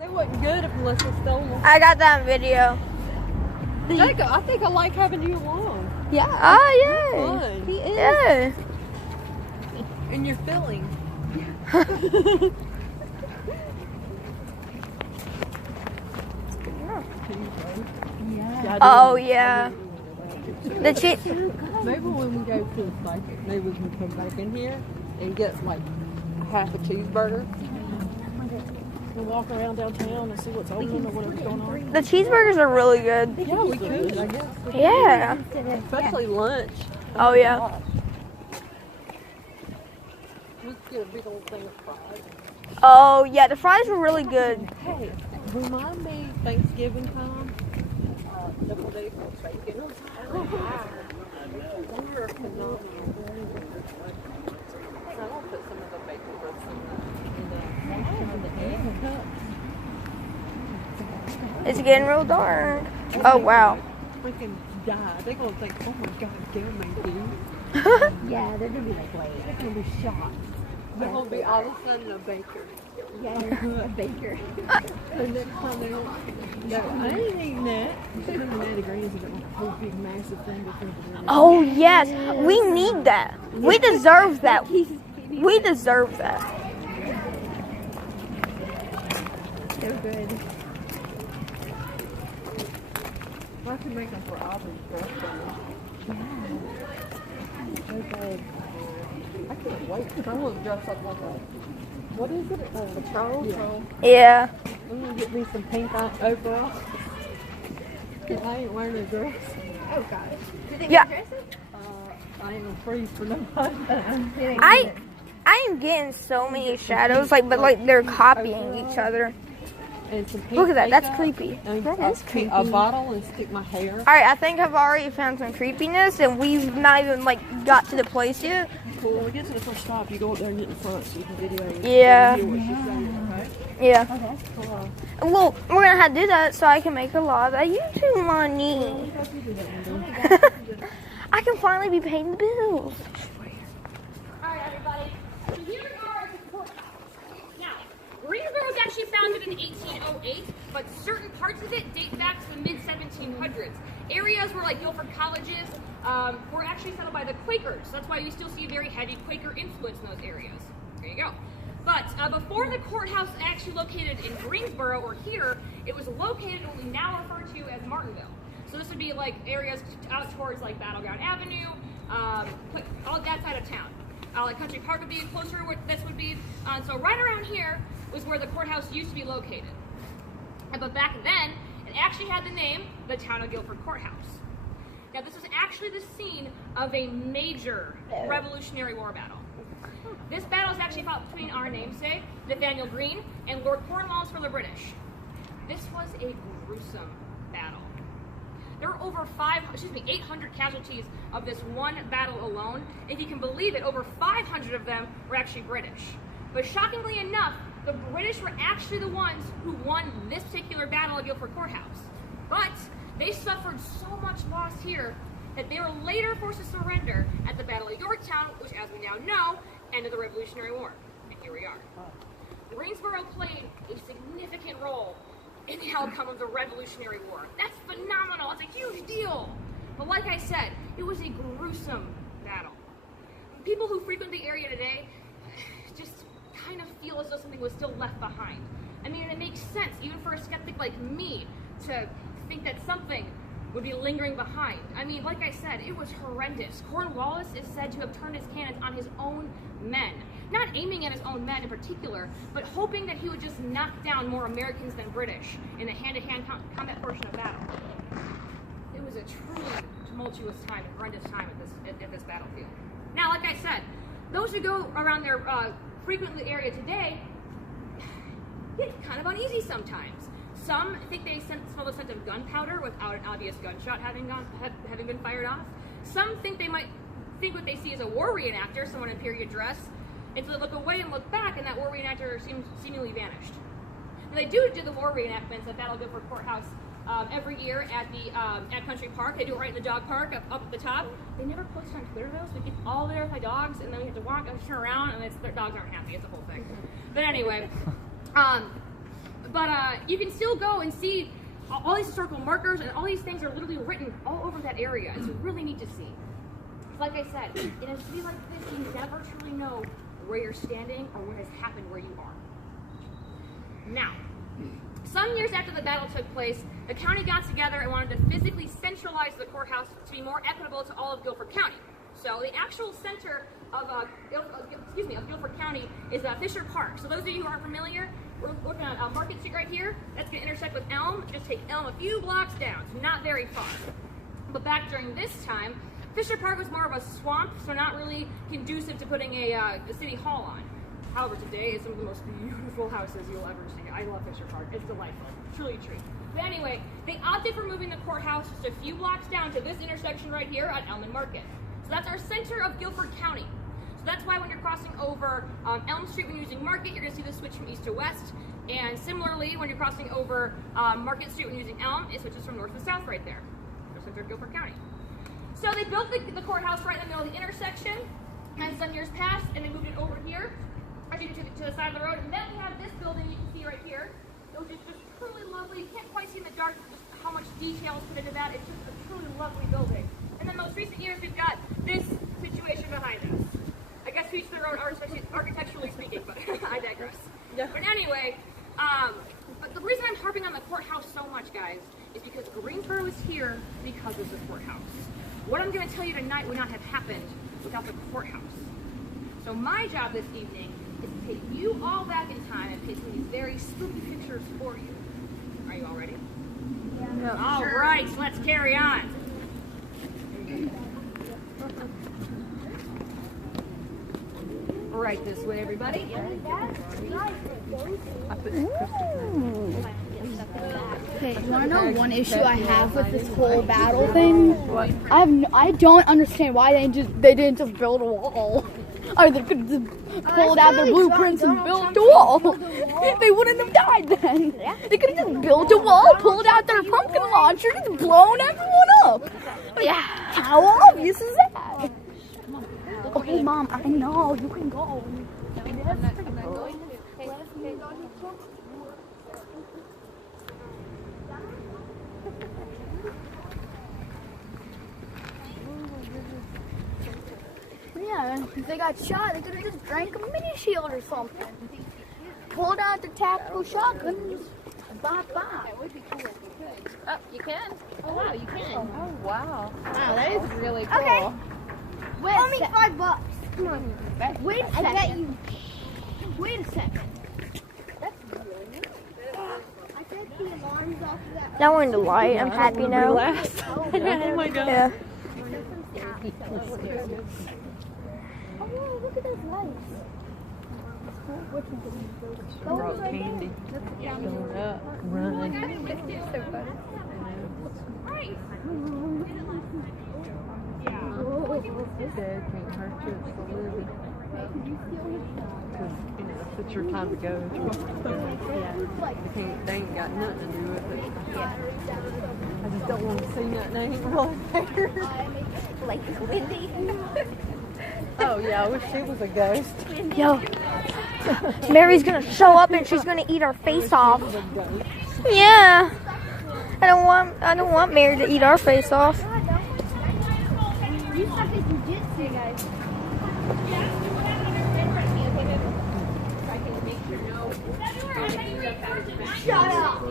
They wasn't good if Melissa stole them. I got that on video. Jacob, I think I like having you along. Yeah. Oh, yeah. Fun. He is. Yeah. And you're filling. Oh, yeah. The cheese. Maybe when we go to the station, maybe we can come back in here and get like half a cheeseburger. We'll walk around downtown and see what's open or whatever's going on. The cheeseburgers are really good. Yeah, we could, I guess. Yeah. Especially lunch. Oh, yeah. We could get a big old thing of fries. Oh, yeah. The fries were really good. Hey, remind me Thanksgiving time. Double days of bacon. Oh, wow. We're phenomenal. I'm gonna put some of the bacon bits in the egg cup. It's getting real dark. Oh, wow. Freaking die. They're gonna think, oh my god, damn me, dude. Yeah, they're gonna be like, wait. They're gonna be shocked. They're gonna be all of a sudden a baker. Yeah, a baker. The next time they don't, no, I ain't eating that. Oh, yes. We need that. We deserve that. We deserve that. So good. I can make them for Aubrey's birthday. So good. I can't wait. I want to dress up like a, what is it? A troll? Yeah. I'm going to get me some pink overalls. I ain't wearing a dress. Oh gosh. Do they Yeah. make dresses? I ain't gonna freeze for nobody. I am getting so many shadows, but they're copying each other. And some pink Look at that. That's makeup, creepy. and That is creepy. A bottle and stick my hair. All right, I think I've already found some creepiness, and we've not even got to the place yet. Cool. When we get to the first stop, you go up there and get in front so you can video it. Yeah. Hear what she's saying, okay? Yeah. Oh, that's cool. Well, we're gonna have to do that so I can make a lot of YouTube money. I can finally be paying the bills. Alright, everybody. So here are the courthouse. Now, Greensboro was actually founded in 1808, but certain parts of it date back to the mid-1700s. Areas where, like Guilford colleges, were actually settled by the Quakers. That's why you still see a very heavy Quaker influence in those areas. There you go. But before the courthouse actually located in Greensboro or here, it was located in what we now refer to as Martinville. So this would be like areas out towards like Battleground Avenue, all that side of town. Like Country Park would be closer to where this would be. So right around here was where the courthouse used to be located. But back then, it actually had the name, the Town of Guilford Courthouse. Now this was actually the scene of a major Revolutionary War battle. This battle is actually fought between our namesake, Nathaniel Greene, and Lord Cornwallis for the British. This was a gruesome battle. There were over 800 casualties of this one battle alone. If you can believe it, over 500 of them were actually British. But shockingly enough, the British were actually the ones who won this particular battle at Guilford Courthouse. But they suffered so much loss here that they were later forced to surrender at the Battle of Yorktown, which, as we now know, ended the Revolutionary War. And here we are. Greensboro played a significant role in the outcome of the Revolutionary War. That's phenomenal. It's a huge deal. But like I said, it was a gruesome battle. People who frequent the area today just kind of feel as though something was still left behind. I mean, it makes sense, even for a skeptic like me, to think that something would be lingering behind. I mean, like I said, it was horrendous. Cornwallis is said to have turned his cannons on his own men. Not aiming at his own men in particular, but hoping that he would just knock down more Americans than British in the hand-to-hand combat portion of battle. It was a truly tumultuous time and horrendous time at this battlefield. Now, like I said, those who go around there frequently the area today get kind of uneasy sometimes. Some think they smell the scent of gunpowder without an obvious gunshot having been fired off. Some think they might think what they see is a war reenactor, someone in period dress, and so they look away and look back, and that war reenactor seemingly vanished. Now, they do the war reenactments at Battle of Guilford Courthouse every year at Country Park. They do it right in the dog park up at the top. They never post it on Twitter though, so we get all there with my dogs, and then we have to walk and turn around, and their dogs aren't happy. It's a whole thing. But anyway, But you can still go and see all these historical markers, and all these things are literally written all over that area. It's really neat to see. Like I said, in a city like this, you never truly know where you're standing or what has happened where you are. Now, some years after the battle took place, the county got together and wanted to physically centralize the courthouse to be more equitable to all of Guilford County. So the actual center of Guilford County is Fisher Park. So those of you who aren't familiar, we're looking at Market Street right here. That's going to intersect with Elm. Just take Elm a few blocks down, so not very far. But back during this time, Fisher Park was more of a swamp, so not really conducive to putting a city hall on. However, today is some of the most beautiful houses you'll ever see. I love Fisher Park. It's delightful. Truly a treat. But anyway, they opted for moving the courthouse just a few blocks down to this intersection right here at Elm and Market. So that's our center of Guilford County. So that's why when you're crossing over Elm Street when you're using Market, you're going to see the switch from east to west. And similarly, when you're crossing over Market Street when you're using Elm, it switches from north to south right there. So center of Guilford County. So they built the courthouse right in the middle of the intersection. And some years passed, and they moved it over here, to the side of the road. And then we have this building you can see right here, which is just truly lovely. You can't quite see in the dark just how much detail is put into that. It's just a truly lovely building. And then most recent years, we've got this situation behind us. I guess each their own, architecturally speaking, but I digress. Yeah. But anyway, but the reason I'm harping on the courthouse so much, guys, is because Greensboro is here because of the courthouse. What I'm going to tell you tonight would not have happened without the courthouse. So my job this evening is to take you all back in time and paint some of these very spooky pictures for you. Are you all ready? Yeah. All right, so let's carry on. Right this way, everybody. Okay, you want to know one issue I have with this whole battle thing? I don't understand why they didn't just build a wall. Or they could have pulled out their blueprints and built a wall. They wouldn't have died then. They could have just built a wall, pulled out their pumpkin launcher, and blown everyone up. Yeah. How obvious is that? Okay, Mom, I know. You can go. I'm not going. Yeah, if they got shot, they could have just drank a mini shield or something. Pulled out the tactical shotguns. Bop, bop. That would be cool if you could. Oh, you can? Oh, wow, you can. Oh, wow. Wow, that is really cool. Okay. Wait Only $5. Come on. Wait a second. I bet you. Wait a second. That's brilliant. I bet the alarms off of that. Now we're in the light. I'm happy now. Oh my God. Yeah. Oh, look at those lights. I brought candy. Going up, running. Dad can't hurt you, it's the Libby. Because, you know, if it's your time to go, it's your time to go. They ain't got nothing to do with it. I just don't want to see nothing that ain't really there. Like Wendy. Oh yeah, I wish she was a ghost. Yo, Mary's gonna show up and she's gonna eat our face off. Yeah. I don't want Mary to eat our face off. You suck at jujitsu, guys. Shut up.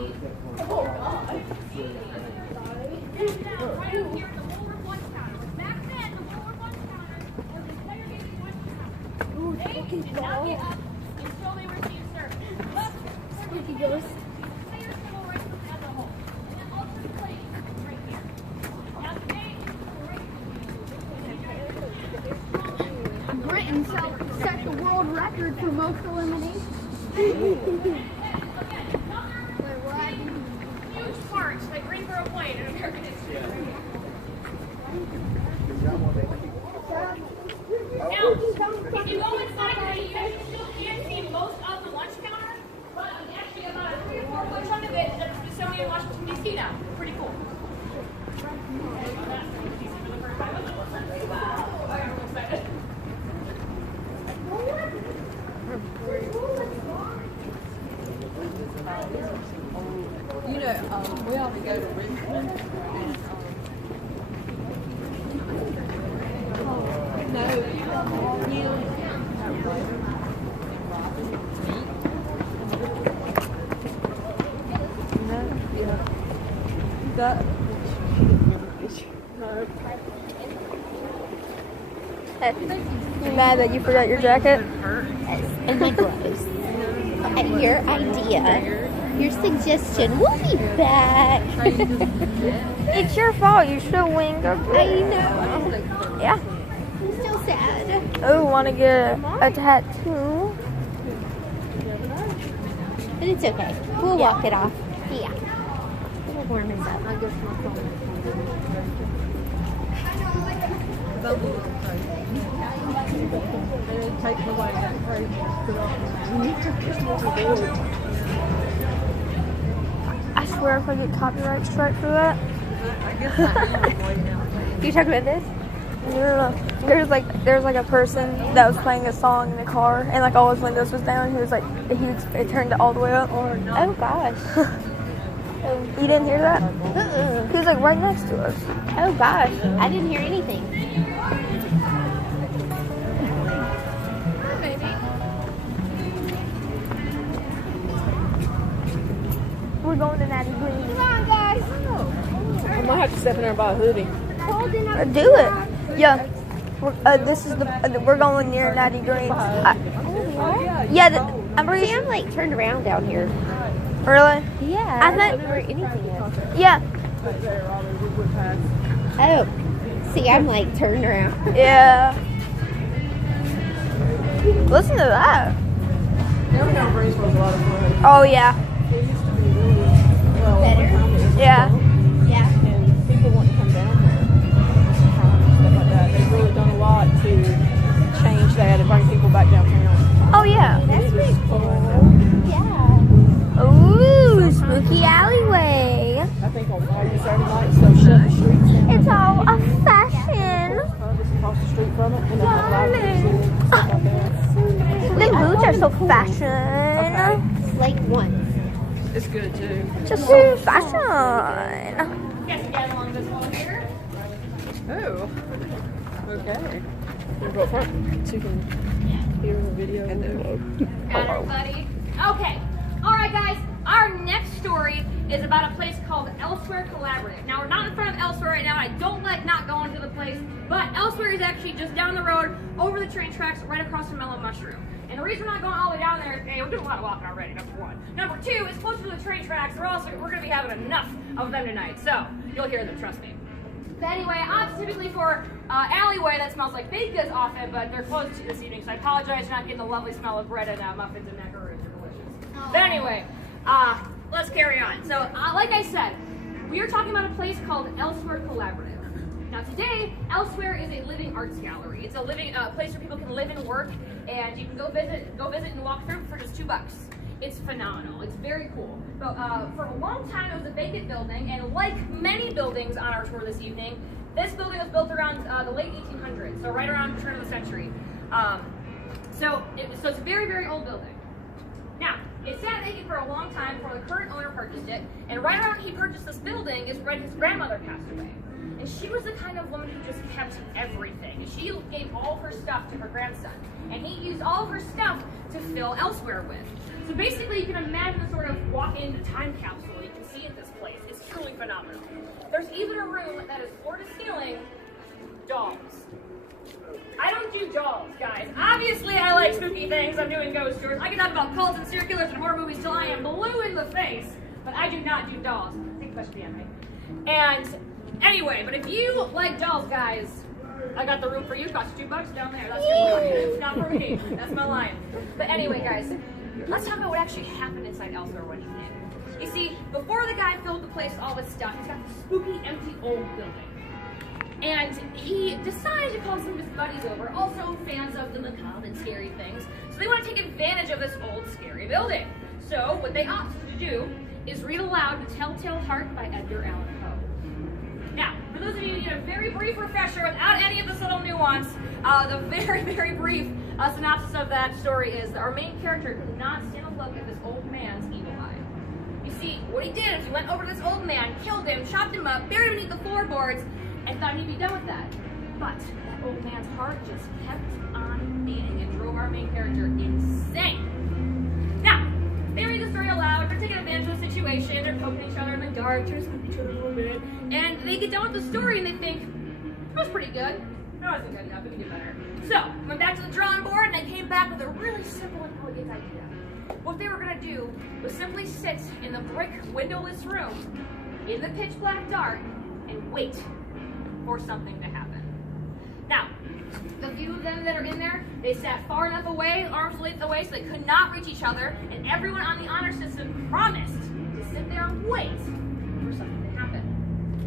Spooky ghost. Britain set the world record for most eliminations. Huge parts like Greensboro Point in American history. Now, if you go inside here, you still can see most of the lunch counter, but actually about a 3 or 4 foot chunk of it is at the Smithsonian in Washington, D.C. now. Pretty cool. You mad that you forgot your jacket? And my gloves. Your idea. Your suggestion. We'll be back. It's your fault. You should wing up. I know. Yeah. I'm still sad. Oh, want to get a tattoo? But it's okay. We'll walk it off. Yeah. It'll warm us up. I swear if I get copyright strike for that. You talking about this? There's like a person that was playing a song in the car and like all his windows was down. It turned it all the way up. Oh gosh. You didn't hear that? He was like right next to us. Oh gosh. I didn't hear anything. We're going to Natty Green. Come on, guys. I might have to step in there and buy a hoodie. Do it. Yeah. We're going near Natty Green. I'm pretty See, I'm like turned around down here. Really? Yeah. I don't think- know where anything is. Yeah. Oh. See, I'm like turned around. Yeah. Listen to that. Downtown Greensboro was a lot of fun. Oh yeah. It used to be really well. Better? Every time it was Yeah. full, Yeah. and people want to come down there. And stuff like that. They've really done a lot to change that and bring people back downtown. Oh yeah. That's pretty cool. Yeah. Ooh, spooky alleyway. I think on Friday and Saturday nights they'll shut the streets down. It's all a fashion. Just across the street from it, and they have live music and stuff like that. Them boots are so fashion. Like one. It's good too. Just so fashion. Yes, again along this wall here. Oh. Okay. You go up front so you can hear the video. Got everybody? Okay. All right, guys. Our next story is about a place called Elsewhere Collaborative. Now, we're not in front of Elsewhere right now. I don't like not going to the place, but Elsewhere is actually just down the road, over the train tracks, right across from Mellow Mushroom. And the reason we're not going all the way down there is, hey, we're doing a lot of walking already, number one. Number two, it's closer to the train tracks. We're going to be having enough of them tonight, so you'll hear them, trust me. But anyway, I'm typically for alleyway that smells like baked goods often, but they're closed this evening, so I apologize for not getting the lovely smell of bread and muffins and macaroons. They're delicious. But anyway, let's carry on. So, like I said, we are talking about a place called Elsewhere Collaborative. Now today, Elsewhere is a living arts gallery. It's a living place where people can live and work, and you can go visit and walk through for just $2. It's phenomenal. It's very cool. But for a long time, it was a vacant building, and like many buildings on our tour this evening, this building was built around the late 1800s, so right around the turn of the century. So it's a very, very old building. Now, it sat vacant for a long time before the current owner purchased it, and right around when he purchased this building is when his grandmother passed away. And she was the kind of woman who just kept everything. And she gave all of her stuff to her grandson, and he used all of her stuff to fill Elsewhere with. So basically, you can imagine the sort of walk-in time capsule you can see at this place. It's truly phenomenal. There's even a room that is floor to ceiling dolls. I don't do dolls, guys. Obviously, I like spooky things. I'm doing ghost tours. I can talk about cults and serial killers and horror movies till I am blue in the face, but I do not do dolls. I think that's the end, right? And anyway, but if you like dolls, guys, I got the room for you. It costs $2 down there. That's your room. Not for me. That's my line. But anyway, guys, let's talk about what actually happened inside Elsewhere when he came. You see, before the guy filled the place with all this stuff, he's got this spooky, empty, old building. And he decided to call some of his buddies over, also fans of the macabre and scary things. So they want to take advantage of this old, scary building. So what they opted to do is read aloud The Telltale Heart by Edgar Allan Poe. Now, for those of you who need a very brief refresher without any of this little nuance, the very, very brief synopsis of that story is that our main character could not stand a look at this old man's evil eye. You see, what he did is he went over to this old man, killed him, chopped him up, buried him beneath the floorboards, and thought he'd be done with that. But that old man's heart just kept on beating and drove our main character insane. Now, they read the story aloud, they're taking advantage of the situation, they're poking each other in the dark, trying to scoop each other a little bit, and they get done with the story and they think, that was pretty good. That wasn't good enough, we can do better. So, went back to the drawing board and they came back with a really simple and elegant idea. What they were going to do was simply sit in the brick windowless room in the pitch black dark and wait for something to happen. Now, the few of them that are in there, they sat far enough away, arm's length away, so they could not reach each other, and everyone on the honor system promised to sit there and wait for something to happen.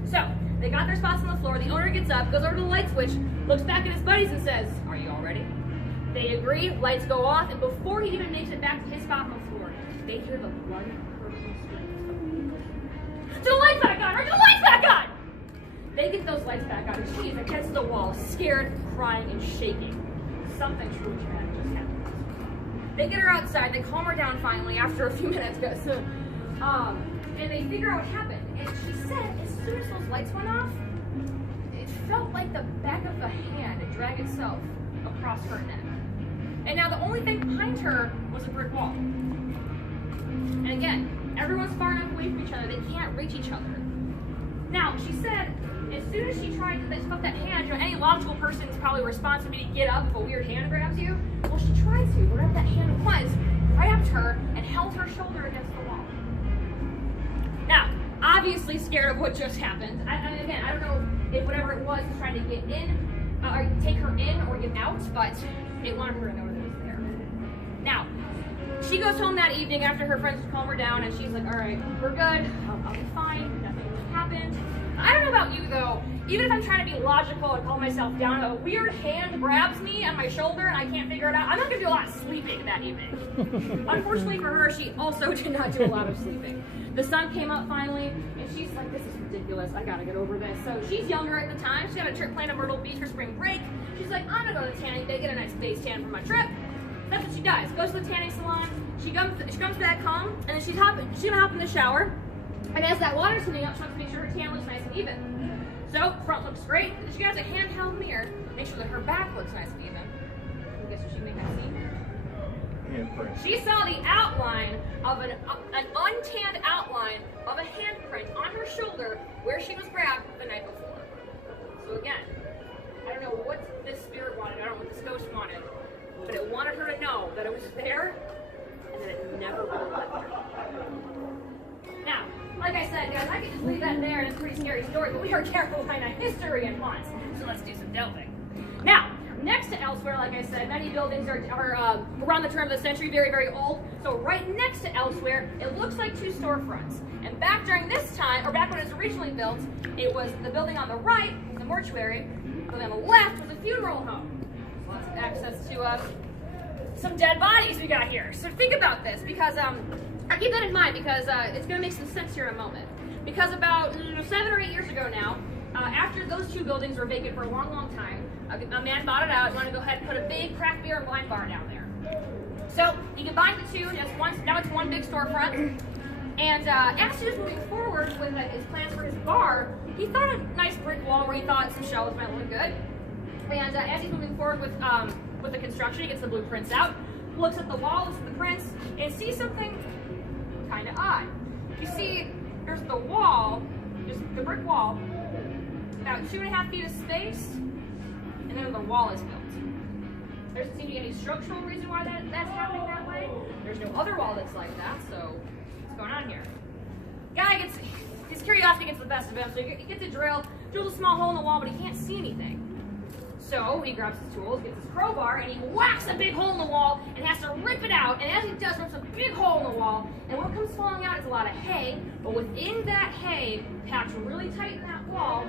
So, they got their spots on the floor, the owner gets up, goes over to the light switch, looks back at his buddies and says, "Are you all ready?" They agree, lights go off, and before he even makes it back to his spot on the floor, they hear the blood-curdling scream. "To the lights back on! Right, to the lights back on!" They get those lights back on, and she's against the wall, scared, crying, and shaking. Something truly traumatic just happened. They get her outside, they calm her down finally after a few minutes, and they figure out what happened. And she said, as soon as those lights went off, it felt like the back of the hand had dragged itself across her neck. And now the only thing behind her was a brick wall. And again, everyone's far enough away from each other, they can't reach each other. Now, she said, as soon as she tried to lift up that hand, any logical person's probably response would be to get up if a weird hand grabs you. Well, she tried to, whatever that hand was, grabbed her and held her shoulder against the wall. Now, obviously scared of what just happened. I mean, again, I don't know if whatever it was trying to get in, or take her in or get out, but it wanted her to know that it was there. Now, she goes home that evening after her friends calm her down, and she's like, all right, we're good, I'll be fine, nothing happened. I don't know about you though, even if I'm trying to be logical and calm myself down, a weird hand grabs me on my shoulder and I can't figure it out, I'm not going to do a lot of sleeping that evening. Unfortunately for her, she also did not do a lot of sleeping. The sun came up finally, and she's like, this is ridiculous, I gotta get over this. So she's younger at the time, she had a trip planned to Myrtle Beach for spring break. She's like, I'm gonna go to the tanning, they get a nice face tan for my trip. That's what she does, goes to the tanning salon, she comes back home, and then she's gonna hop in the shower. And as that water's heating up, she wants to make sure her tan looks nice and even. So, front looks great, and she has a handheld mirror, make sure that her back looks nice and even. And guess what she may have seen? Handprint. She saw the outline of an untanned outline of a handprint on her shoulder where she was grabbed the night before. So again, I don't know what this spirit wanted, I don't know what this ghost wanted, but it wanted her to know that it was there and that it never would have left her. Now, like I said, guys, I could just leave that there and it's a pretty scary story, but we are careful behind a history at once, so let's do some delving. Now, next to Elsewhere, like I said, many buildings are around the turn of the century, very, very old. So right next to Elsewhere, it looks like two storefronts. And back during this time, or back when it was originally built, it was the building on the right, the mortuary, the building on the left was a funeral home. So lots of access to some dead bodies we got here. So think about this, because I keep that in mind because it's going to make some sense here in a moment. Because about 7 or 8 years ago now, after those two buildings were vacant for a long, long time, a man bought it out and wanted to go ahead and put a big craft beer and wine bar down there. So he combined the two, now it's one big storefront. And as he was moving forward with his plans for his bar, he thought a nice brick wall where he thought some shelves might look good. And as he's moving forward with the construction, he gets the blueprints out, looks at the wall, looks at the prints, and sees something kind of odd. You see, there's the wall, just the brick wall, about 2.5 feet of space, and then the wall is built. There doesn't seem to be any structural reason why that's happening that way. There's no other wall that's like that, so what's going on here? Guy gets, his curiosity gets the best of him, so he gets a drill, drills a small hole in the wall, but he can't see anything. So he grabs his tools, gets his crowbar, and he whacks a big hole in the wall and has to rip it out. And as he does, rips a big hole in the wall, and what comes falling out is a lot of hay, but within that hay, packed really tight in that wall,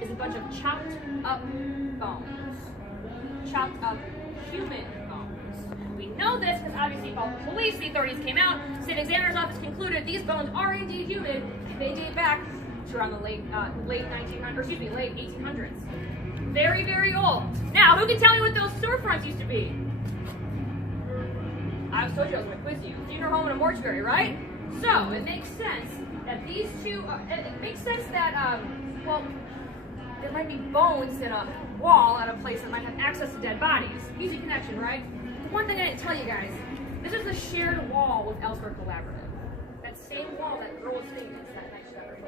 is a bunch of chopped up bones. Chopped up human bones. We know this because obviously called the police, the authorities came out, state examiner's office concluded these bones are indeed human, and they date back to around the late 1800s. Very, very old. Now, who can tell me what those storefronts used to be? I was told you I was going to quiz you. Funeral home and a mortuary, right? So, it makes sense that these two, it makes sense that, well, there might be bones in a wall at a place that might have access to dead bodies. Easy connection, right? The one thing I didn't tell you guys, this is the shared wall with Ellsworth Collaborative. That same wall that girl was sitting against that night shutter.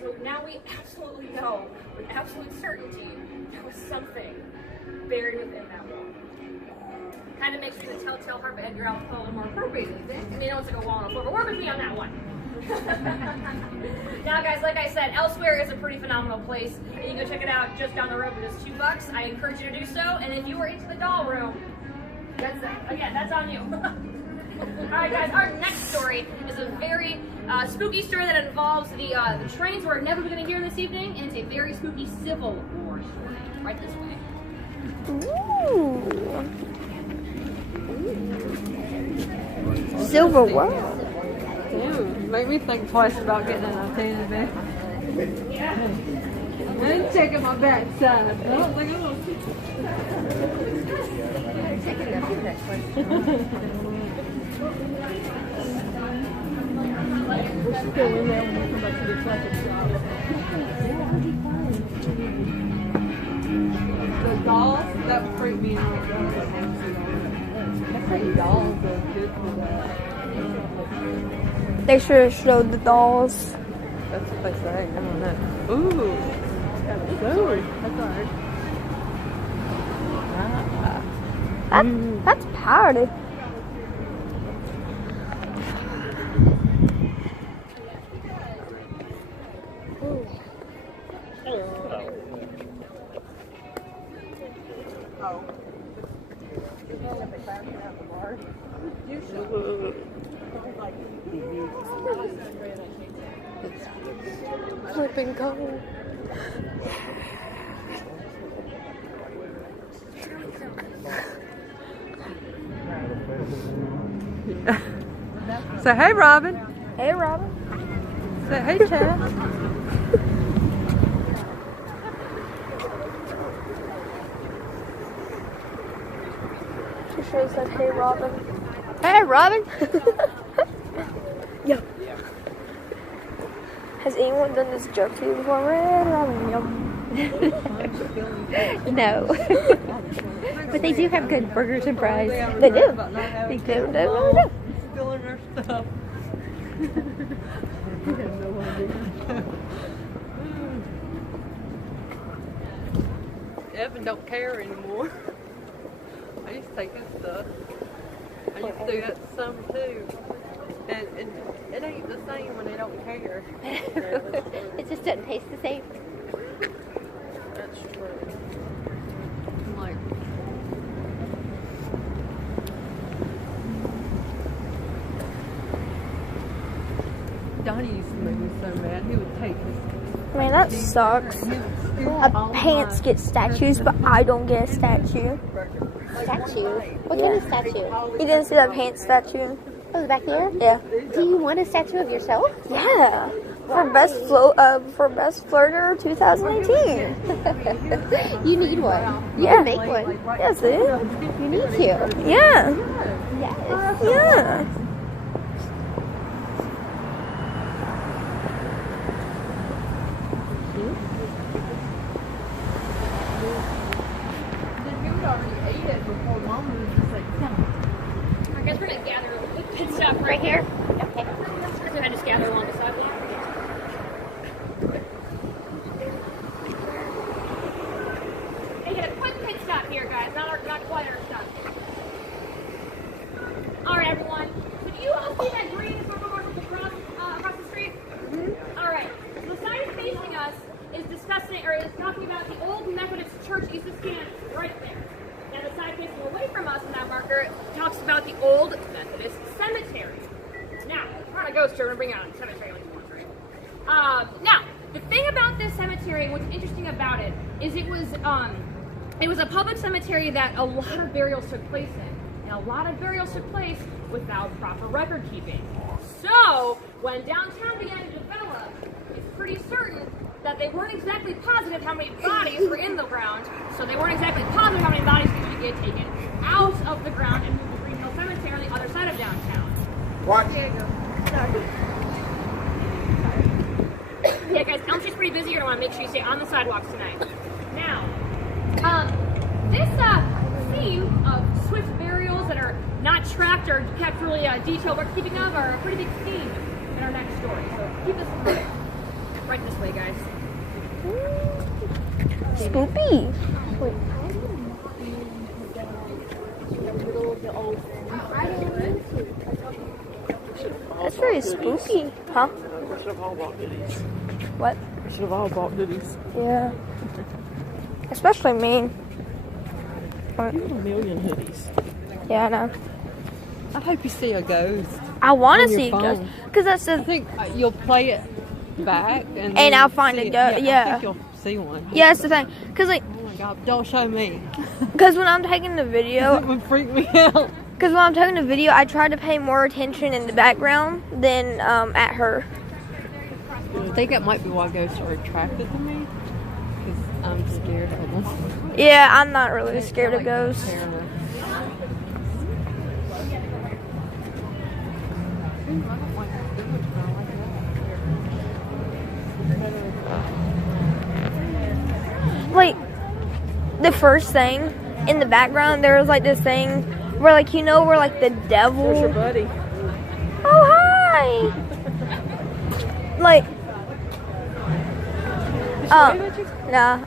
So now we absolutely know, with absolute certainty, there was something buried within that wall. Kind of makes me the telltale heart of Edgar Allan Poe a little more appropriate, I think. I mean, I know it's like a wall on the floor, but work with me on that one. Now, guys, like I said, Elsewhere is a pretty phenomenal place. And you can go check it out just down the road for just $2. I encourage you to do so. And if you were into the doll room, that's on you. All right, guys, our next story is a very spooky story that involves the trains we're never going to hear this evening, and it's a very spooky Civil War story. Right this way. Ooh. Silver War. Dude, make me think twice about getting in a tiny bit. I'm checking my backside. I don't think I'm gonna Taking that food next one. We should go in there when we come back to the traffic shop. The dolls, that would freak me out. I think dolls are good for that. They should have showed the dolls. That's what they say. I don't know. Ooh. That's alright. That's powder. Flipping cold. Say hey, Robin. Hey, Robin. Say hey, Chad. She sure said hey, Robin. Hey, Robin. Yo. Has anyone done this joke to you before? Red Robin, yum. No. But they do have good burgers and fries. They do. They Spilling their stuff. Evan don't care anymore. I used to take his stuff. I used to do that to some too. And it ain't the same when they don't care. It just doesn't taste the same. That's true. I'm like, Donnie used to make me so mad. He would take his Man, that sucks. Pants get statues, but I don't get a statue. Statue? What kind of statue? You didn't see that pants statue? Oh, back there? Yeah. Do you want a statue of yourself? Yeah. For best flirter 2018. You need one. You Yeah. can make one. Yeah, see? You need to. Yeah. Yes. Yeah. I guess we're going to gather a little bit of stuff right here. Okay. So I just gather along the sidewalk. Hey, get a quick pit stop here, guys. Not quite our stop. All right, everyone. So do you all see that green purple mark across the street? Mm-hmm. All right. So the sign facing us is talking about the old Methodist Church east of Scans, right there. Now the side facing away from us in that marker talks about the old Methodist cemetery. Now, we're on a ghost tour, we're going to bring out a cemetery like once, right? Now, the thing about this cemetery, what's interesting about it, is it was a public cemetery that a lot of burials took place in. And a lot of burials took place without proper record keeping. So, when downtown began to develop, it's pretty certain that they weren't exactly positive how many bodies were in the ground, so they weren't exactly positive how many bodies needed to get taken out of the ground and moved to Green Hill Cemetery on the other side of downtown. What? Yeah, guys, Elm Street's pretty pretty busy. You're gonna want to make sure you stay on the sidewalks tonight. Now, this theme of swift burials that are not tracked or kept really detailed, we're keeping of are a pretty big theme in our next story. So keep this in mind. Right this way, guys. Spoopy. That's very spooky, huh? We should have all bought goodies. What? We should have all bought goodies. Yeah. Especially me. You have a million hoodies. Yeah, I know. I hope you see a ghost. I want On to your see phone. ghosts. Because that's I the... think you'll play it back and I'll find a ghost. I Yeah. think you'll see one. Yeah, that's the thing. Because, like... Oh my God, don't show me. Because when I'm taking the It video... would freak me out. Because when I'm taking the video, I try to pay more attention in the background than at her. I think that might be why ghosts are attracted to me. Because I'm scared of them. Yeah, I'm not really scared of ghosts. Paranoid. Like, the first thing in the background, there was like this thing where, like, you know, where like the devil. There's your buddy. Oh, hi! Like, nah.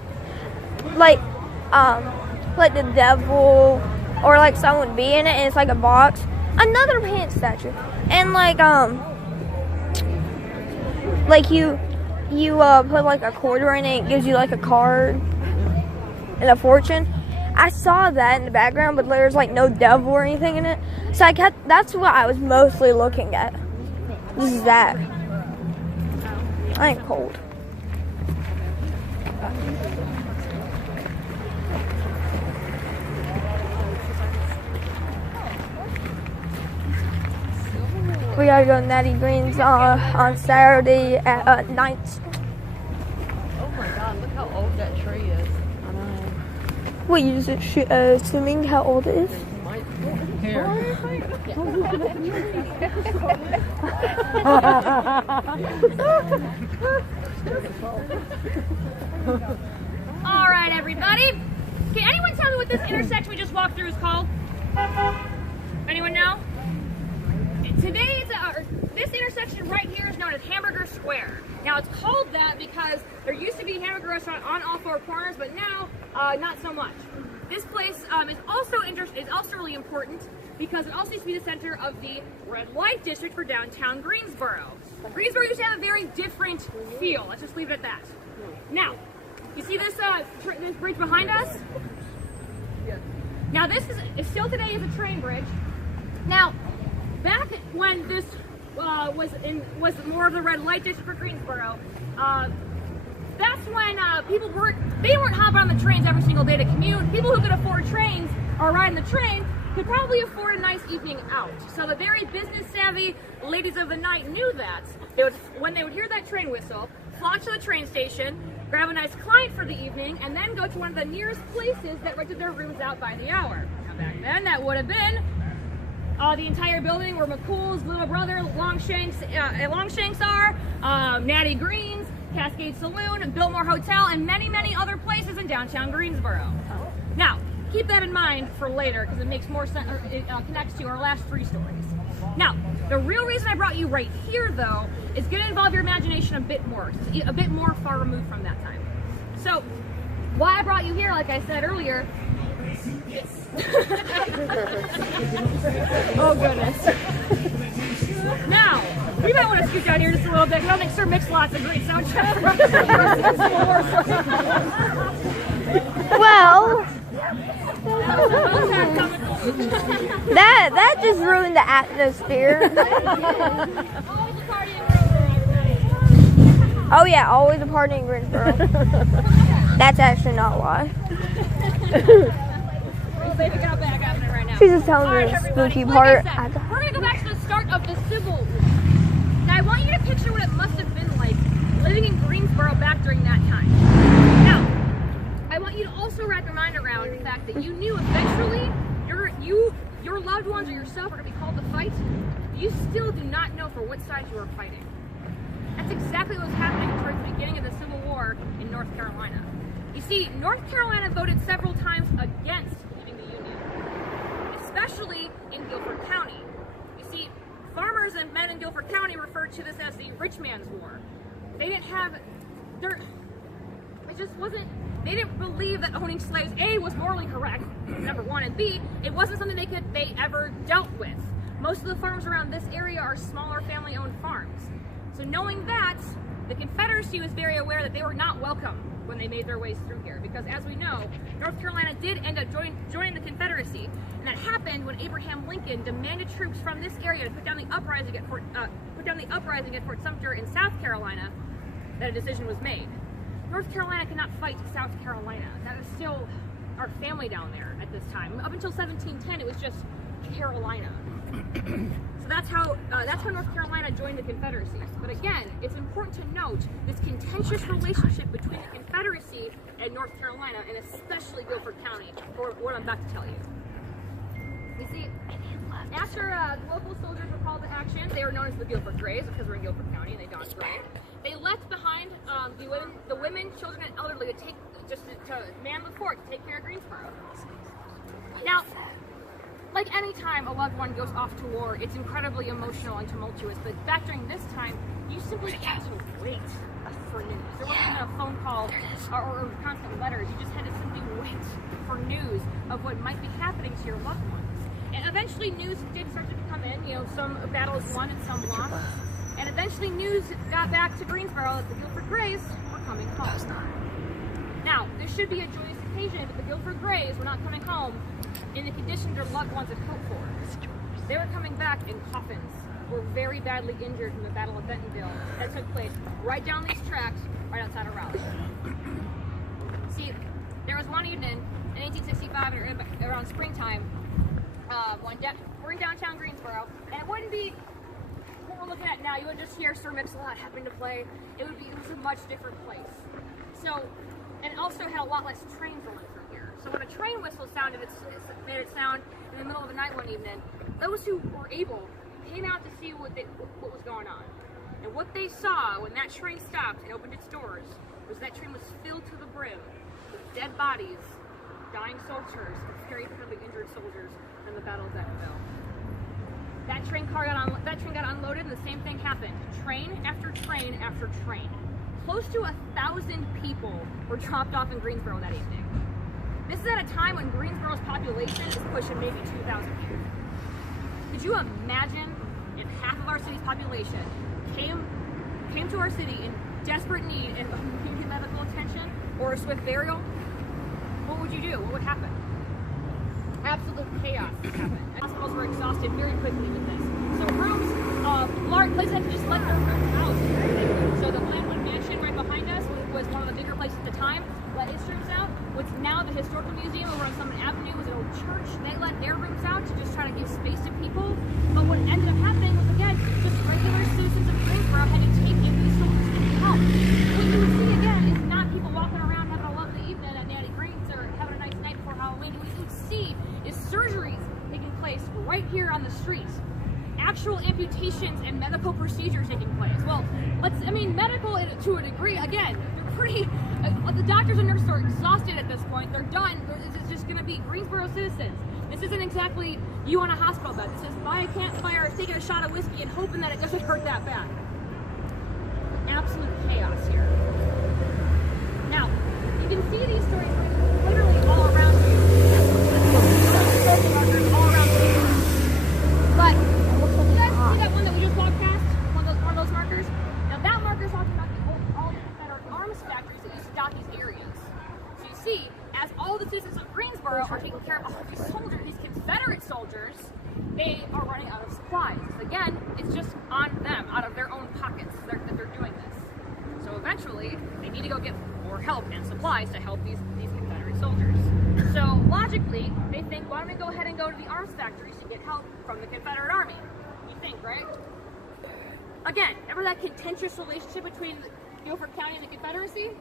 Like the devil or like someone be in it, and it's like a box. Another pants statue, and like you put like a quarter in it, it gives you like a card and a fortune. I saw that in the background, but there's like no devil or anything in it. So that's what I was mostly looking at. This is that. I ain't cold. We gotta go to Natty Green's on Saturday at night. Oh my God, look how old that tree is. I know. Wait, you just assuming how old it is? Here. All right, everybody. Can anyone tell me what this intersection we just walked through is called? Anyone know? Today, this intersection right here is known as Hamburger Square. Now, it's called that because there used to be a hamburger restaurant on all four corners, but now, not so much. This place is also really important because it also used to be the center of the red light district for downtown Greensboro. Greensboro used to have a very different feel. Let's just leave it at that. Now, you see this this bridge behind us? Now, this is still today is a train bridge. Now, back when this was more of the red light district for Greensboro, that's when people weren't hopping on the trains every single day to commute. People who could afford trains or riding the train could probably afford a nice evening out. So the very business savvy ladies of the night knew that. When they would hear that train whistle, flock to the train station, grab a nice client for the evening, and then go to one of the nearest places that rented their rooms out by the hour. Now back then, that would have been the entire building where McCool's little brother, Longshanks are, Natty Green's, Cascade Saloon, Biltmore Hotel, and many, many other places in downtown Greensboro. Now, keep that in mind for later because it makes more sense, or it connects to our last three stories. Now, the real reason I brought you right here, though, is going to involve your imagination a bit more far removed from that time. So, why I brought you here, like I said earlier, oh goodness. Now, we might want to scoot down here just a little bit. I don't think Sir Mix-a-Lot's a great soundtrack. Well, that just ruined the atmosphere. Oh yeah, always a party in Greensboro. That's actually not why. She's just telling me the spooky part. We're going to go back to the start of the Civil War. Now, I want you to picture what it must have been like living in Greensboro back during that time. Now, I want you to also wrap your mind around the fact that you knew eventually your loved ones or yourself are going to be called to fight. You still do not know for what side you are fighting. That's exactly what was happening towards the beginning of the Civil War in North Carolina. You see, North Carolina voted several times against leaving the Union, especially in Guilford County. You see, farmers and men in Guilford County referred to this as the rich man's war. They didn't have, it just wasn't, they didn't believe that owning slaves, A, was morally correct, number one, and B, it wasn't something they ever dealt with. Most of the farms around this area are smaller family-owned farms. So knowing that, the Confederacy was very aware that they were not welcome when they made their ways through here, because as we know, North Carolina did end up joining the Confederacy, and that happened when Abraham Lincoln demanded troops from this area to put down the uprising at Fort Sumter in South Carolina. That a decision was made. North Carolina cannot fight South Carolina. That was still our family down there at this time. Up until 1710, it was just Carolina. So that's how North Carolina joined the Confederacy. But again, it's important to note this contentious relationship between the Confederacy and North Carolina, and especially Guilford County, for what I'm about to tell you. You see, after the local soldiers were called to action, they were known as the Guilford Greys because we're in Guilford County and they donned gray. They left behind the women, children, and elderly to man the fort, to take care of Greensboro. Now, like any time a loved one goes off to war, it's incredibly emotional and tumultuous, but back during this time, you simply had to wait for news. There wasn't even a phone call or constant letters. You just had to simply wait for news of what might be happening to your loved ones. And eventually news did start to come in, you know, some battles won and some lost. And eventually news got back to Greensboro that the Guilford Greys were coming home. Now, this should be a joyous occasion, but the Guilford Greys were not coming home in the condition their loved ones had hoped for. They were coming back in coffins, or very badly injured from the Battle of Bentonville that took place right down these tracks, right outside of Raleigh. See, there was one evening in 1865, around springtime, we're in downtown Greensboro, and it wouldn't be what we're looking at now. You would just hear Sir Mix-a-Lot happening to play. It was a much different place. So, and it also had a lot less trains rolling through here. So when a train whistle sounded, it made it sound in the middle of the night one evening. Those who were able came out to see what was going on. And what they saw when that train stopped and opened its doors was that train was filled to the brim with dead bodies, dying soldiers, and very badly injured soldiers from the Battle of Bentonville. That train got unloaded, and the same thing happened. Train after train after train. Close to 1,000 people were dropped off in Greensboro that evening. This is at a time when Greensboro's population is pushing maybe 2,000 people. Could you imagine if half of our city's population came to our city in desperate need of immediate medical attention or a swift burial? What would you do? What would happen? Absolute chaos would happen. Hospitals were exhausted very quickly with this. So rooms, large places had to just let their rooms out. So the Glenwood Mansion right behind us was one of the bigger places at the time. Let its rooms out. What's now the Historical Museum over on Summit Avenue was an old church. They let their rooms out to just try to give space to people. But what ended up happening was, again, just regular citizens of Greensboro had to take in these soldiers to help. What you would see again is not people walking around having a lovely evening at Natty Green's or having a nice night before Halloween. What you would see is surgeries taking place right here on the street. Actual amputations and medical procedures taking place. Well, medical to a degree, again, they're pretty, the doctors and nurses are exhausted at this point. They're done. This is just going to be Greensboro citizens. This isn't exactly you on a hospital bed. This is by a campfire, taking a shot of whiskey and hoping that it doesn't hurt that bad. Absolute chaos here. Now, you can see these stories literally all around you. All around you. But you guys see that one that we just walked past? One of those markers? Now that marker is talking about all the Confederate arms factories that used to stock these areas. So you see, as all the citizens of Greensboro are taking care of all these soldiers, these Confederate soldiers, they are running out of supplies. Again, it's just on them, out of their own pockets that they're doing this. So eventually, they need to go get more help and supplies to help these Confederate soldiers. So logically, they think, why don't we go ahead and go to the arms factories to get help from the Confederate Army? You think, right? Again, remember that contentious relationship between Guilford County and the Confederacy?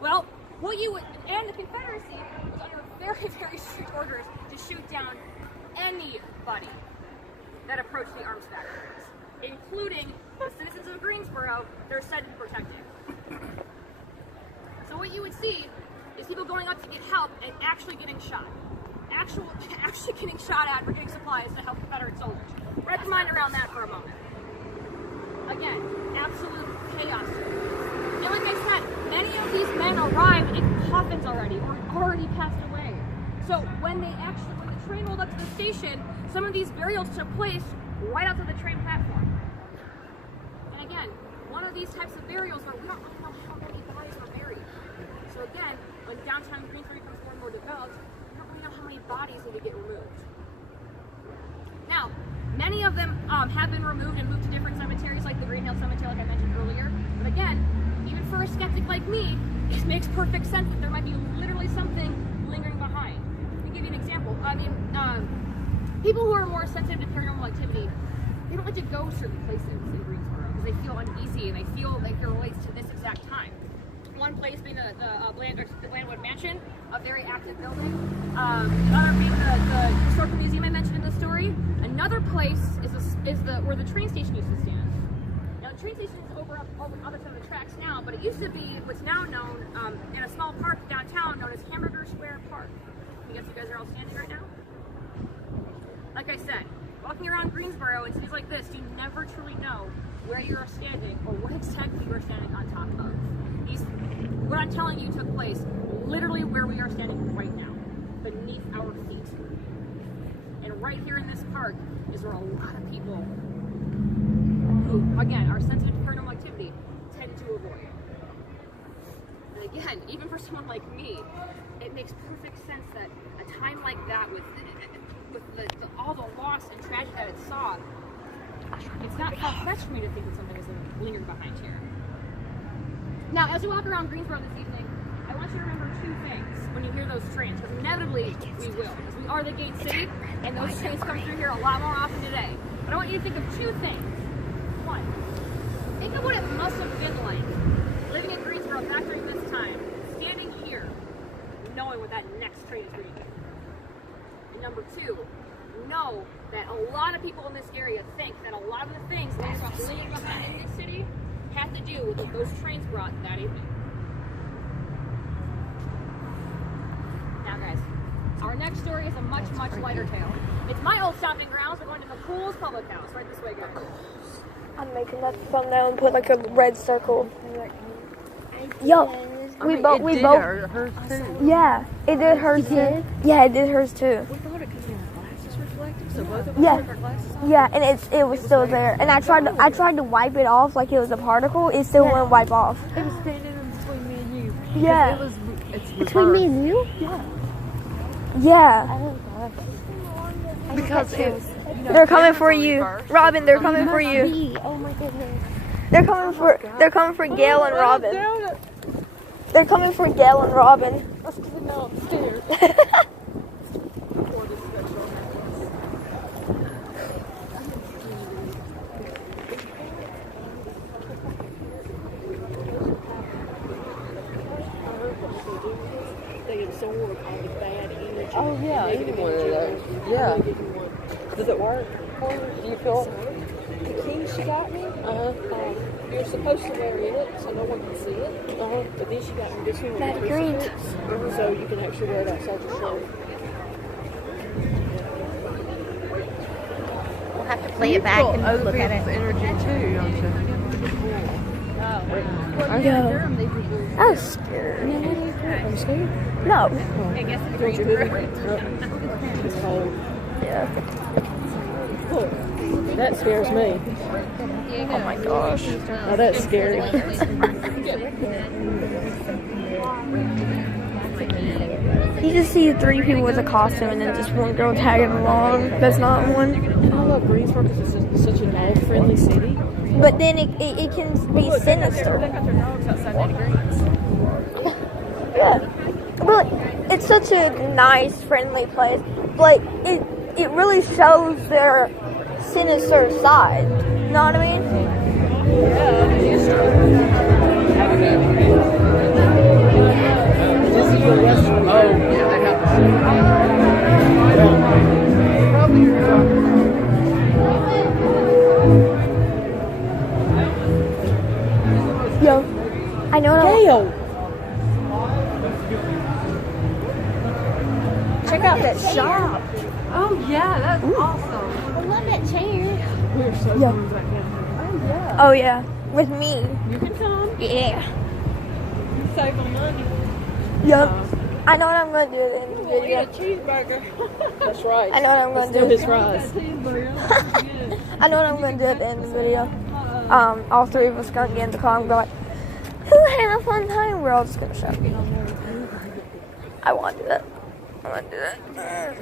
Well, and the Confederacy was under very, very strict orders to shoot down anybody that approached the arms factories, including the citizens of Greensboro, they're said to be protecting. So what you would see is people going up to get help and actually getting shot. Actually getting shot at for getting supplies to help Confederate soldiers. Wrap your mind around that for a moment. Again, absolute chaos. And like I said, many of these men arrived in coffins already, or already passed away. So when the train rolled up to the station, some of these burials took place right out to the train platform. And again, one of these types of burials where we don't really know how many bodies were buried. So again, when downtown Greensboro becomes more and more developed, we don't really know how many bodies need to get removed. Now, many of them have been removed and moved to different cemeteries, like the Green Hill Cemetery, like I mentioned earlier. But again, even for a skeptic like me, this makes perfect sense that there might be literally something lingering behind. Let me give you an example. I mean, people who are more sensitive to paranormal activity, they don't like to go certain places in Greensboro because they feel uneasy and they feel like it relates to this exact time. One place being the Glenwood Mansion, a very active building. The other being the historical museum I mentioned in the story. Another place is where the train station used to stand. Now the train station is over on the other side of the tracks now, but it used to be what's now known in a small park downtown known as Hamburger Square Park. I guess you guys are all standing right now. Like I said, walking around Greensboro in cities like this, you never truly know where you are standing or what exactly you are standing on top of. What I'm telling you took place literally where we are standing right now, beneath our feet. And right here in this park is where a lot of people who, again, are sensitive to paranormal activity tend to avoid. And again, even for someone like me, it makes perfect sense that a time like that with all the loss and tragedy that it saw, it's not far-fetched for me to think that something is lingering behind here. Now, as we walk around Greensboro this evening, I want you to remember two things when you hear those trains, because inevitably we will, because we are the Gate City, and those trains come through here a lot more often today. But I want you to think of two things. One, think of what it must have been like living in Greensboro back during this time, standing here, knowing what that next train is going to be. And number two, know that a lot of people in this area think that a lot of the things living behind in this city have to do with what those trains brought that evening. Now guys, our next story is a much, much lighter tale. It's my old stomping grounds. We're going to McCool's Public House. Right this way, guys. I'm making that thumbnail and put like a red circle. Yo, we both. Hers too. Yeah, it did hers too. Yeah, it did hers too. We thought it could be our glasses reflective, so both of us Yeah. took our glasses off. Yeah, and it was still there. And I tried to wipe it off like it was a particle. It still wouldn't wipe off. It was standing in between me and you. Yeah. It's Between me and you? Yeah. because They're coming for you, Robin. They're coming for you. Oh my goodness. They're coming for Gail and Robin. They're coming for Gail and Robin. That's because we know upstairs. They absorb all the bad energy. Oh yeah, negative one of energy. those. Yeah. Does it work? Do you feel? The key she got me, you're supposed to wear it so no one can see it. But then she got me this one with That's the great. crucifix, so you can actually wear it outside your show. We'll have to play it back and other look at it. people's energy too, don't you? Yeah. I was scared. I'm scared. No. I guess it's Don't you move? It's cold. Yeah. Look, that scares me. Oh my gosh. Oh, that's scary. You just see 3 people with a costume and then just one girl tagging along. That's not one. I love Greensboro because it's such a dog-friendly city. But then it can be sinister. They got their dogs outside Daddy Green's. Yeah. But it's such a nice, friendly place. Like it really shows their sinister side. You know what I mean? This is your restaurant. Oh, yeah, they have to. check out that shop. Oh yeah, that's awesome. I love that chair. We're so Yeah. going back down. Oh yeah, with me. You can come. Yeah. You save on money. Yep. I know what I'm gonna do at the end of the Get a video. cheeseburger. That's right. I know what I'm gonna Steal do. his fries. I know what I'm gonna do at the end of the video. All three of us gonna get in the car and go like, who had a fun time? We're all just gonna shout. I want to do that. I want to do that.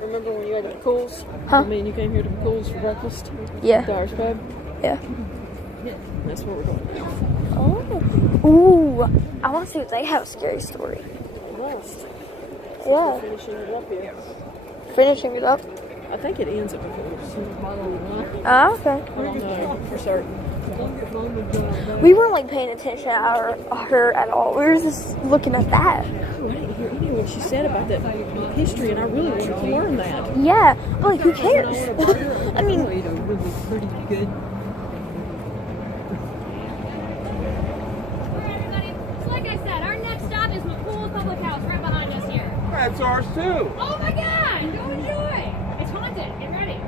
Remember when you had McCool's? Huh? I mean, you came here to McCool's for breakfast? Yeah. The Irish pub? Yeah. That's what we're doing now. Oh. Ooh. I want to see if they have a scary story. Last. Yeah. Finishing it up here. Finishing it up. I think it ends at McCool's. Ah, okay. I don't know for certain. We weren't like paying attention to her at all. We were just looking at that. Oh, I didn't hear any of what she said about that history, and I really wanted to learn that. Yeah. But like, who cares? I mean, Pretty good. Everybody, so like I said, our next stop is McCool's Public House right behind us here. That's ours too. Oh my god! Go enjoy! It's haunted. Get ready.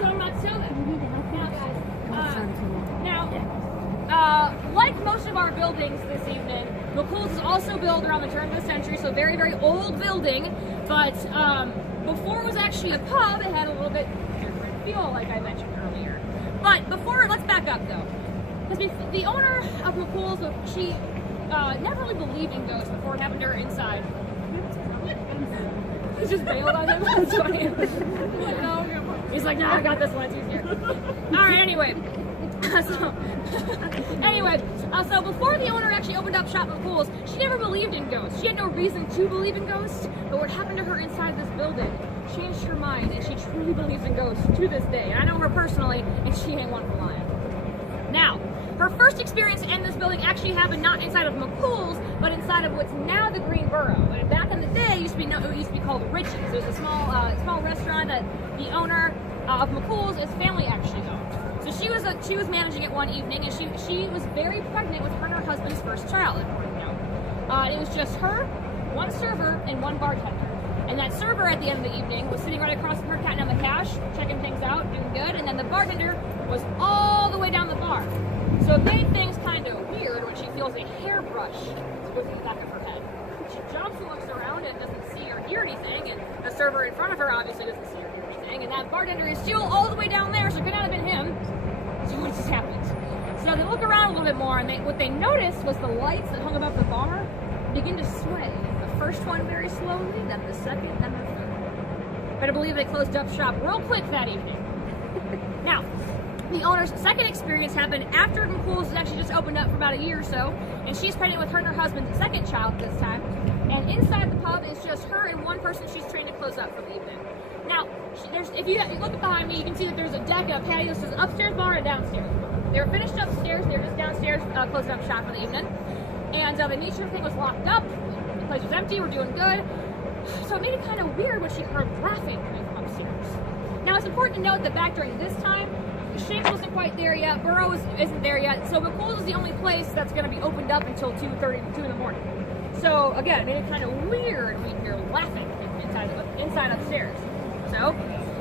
So I'm not so good. Now, like most of our buildings this evening, McCool's is also built around the turn of the century, so very, very old building. But before it was actually a pub, it had a little bit different feel, like I mentioned earlier. But before, let's back up though. Because the owner of McCool's, she never really believed in ghosts before it happened to her inside. He's just bailed on him. That's funny. He's like, no, I got this one. It's easier. All right. Anyway, so before the owner actually opened up shop at McCool's, she never believed in ghosts. She had no reason to believe in ghosts. But what happened to her inside this building changed her mind, and she truly believes in ghosts to this day. And I know her personally, and she ain't one for lying. Now, her first experience in this building actually happened not inside of McCool's, but inside of what's now the Green Borough. And back in the day, it used to be called Richie's. It was a small restaurant that the owner of McCool's, his family actually owned. So she was managing it one evening, and she was very pregnant with her and her husband's first child. It was just her, one server, and one bartender. And that server at the end of the evening was sitting right across from her, counting down the cash, checking things out, doing good. And then the bartender was all the way down the bar. So it made things kind of weird when she feels a hairbrush go through the back of her head. She jumps and looks around and doesn't see or hear anything, and the server in front of her obviously doesn't see or hear anything, and that bartender is still all the way down there, so it could not have been him. So what just happened? So they look around a little bit more, and what they noticed was the lights that hung above the bar begin to sway. The first one very slowly, then the second, then the third. Better believe they closed up shop real quick that evening. Now, the owner's second experience happened after McCool's actually just opened up for about a year or so, and she's pregnant with her and her husband's second child this time. And inside the pub is just her and one person she's trained to close up for the evening. Now, if you look behind me, you can see that there's a deck, a patio, so there's an upstairs bar and a downstairs bar. They were finished upstairs, they were just downstairs closing up shop for the evening. And the nature of the thing was locked up, the place was empty, we're doing good. So it made it kind of weird when she heard laughing coming from upstairs. Now, it's important to note that back during this time, Ğřēēň wasn't quite there yet, bøōrø isn't there yet, so McCool's is the only place that's going to be opened up until 2:30, 2 in the morning. So again, it made it kind of weird when you hear laughing inside upstairs. So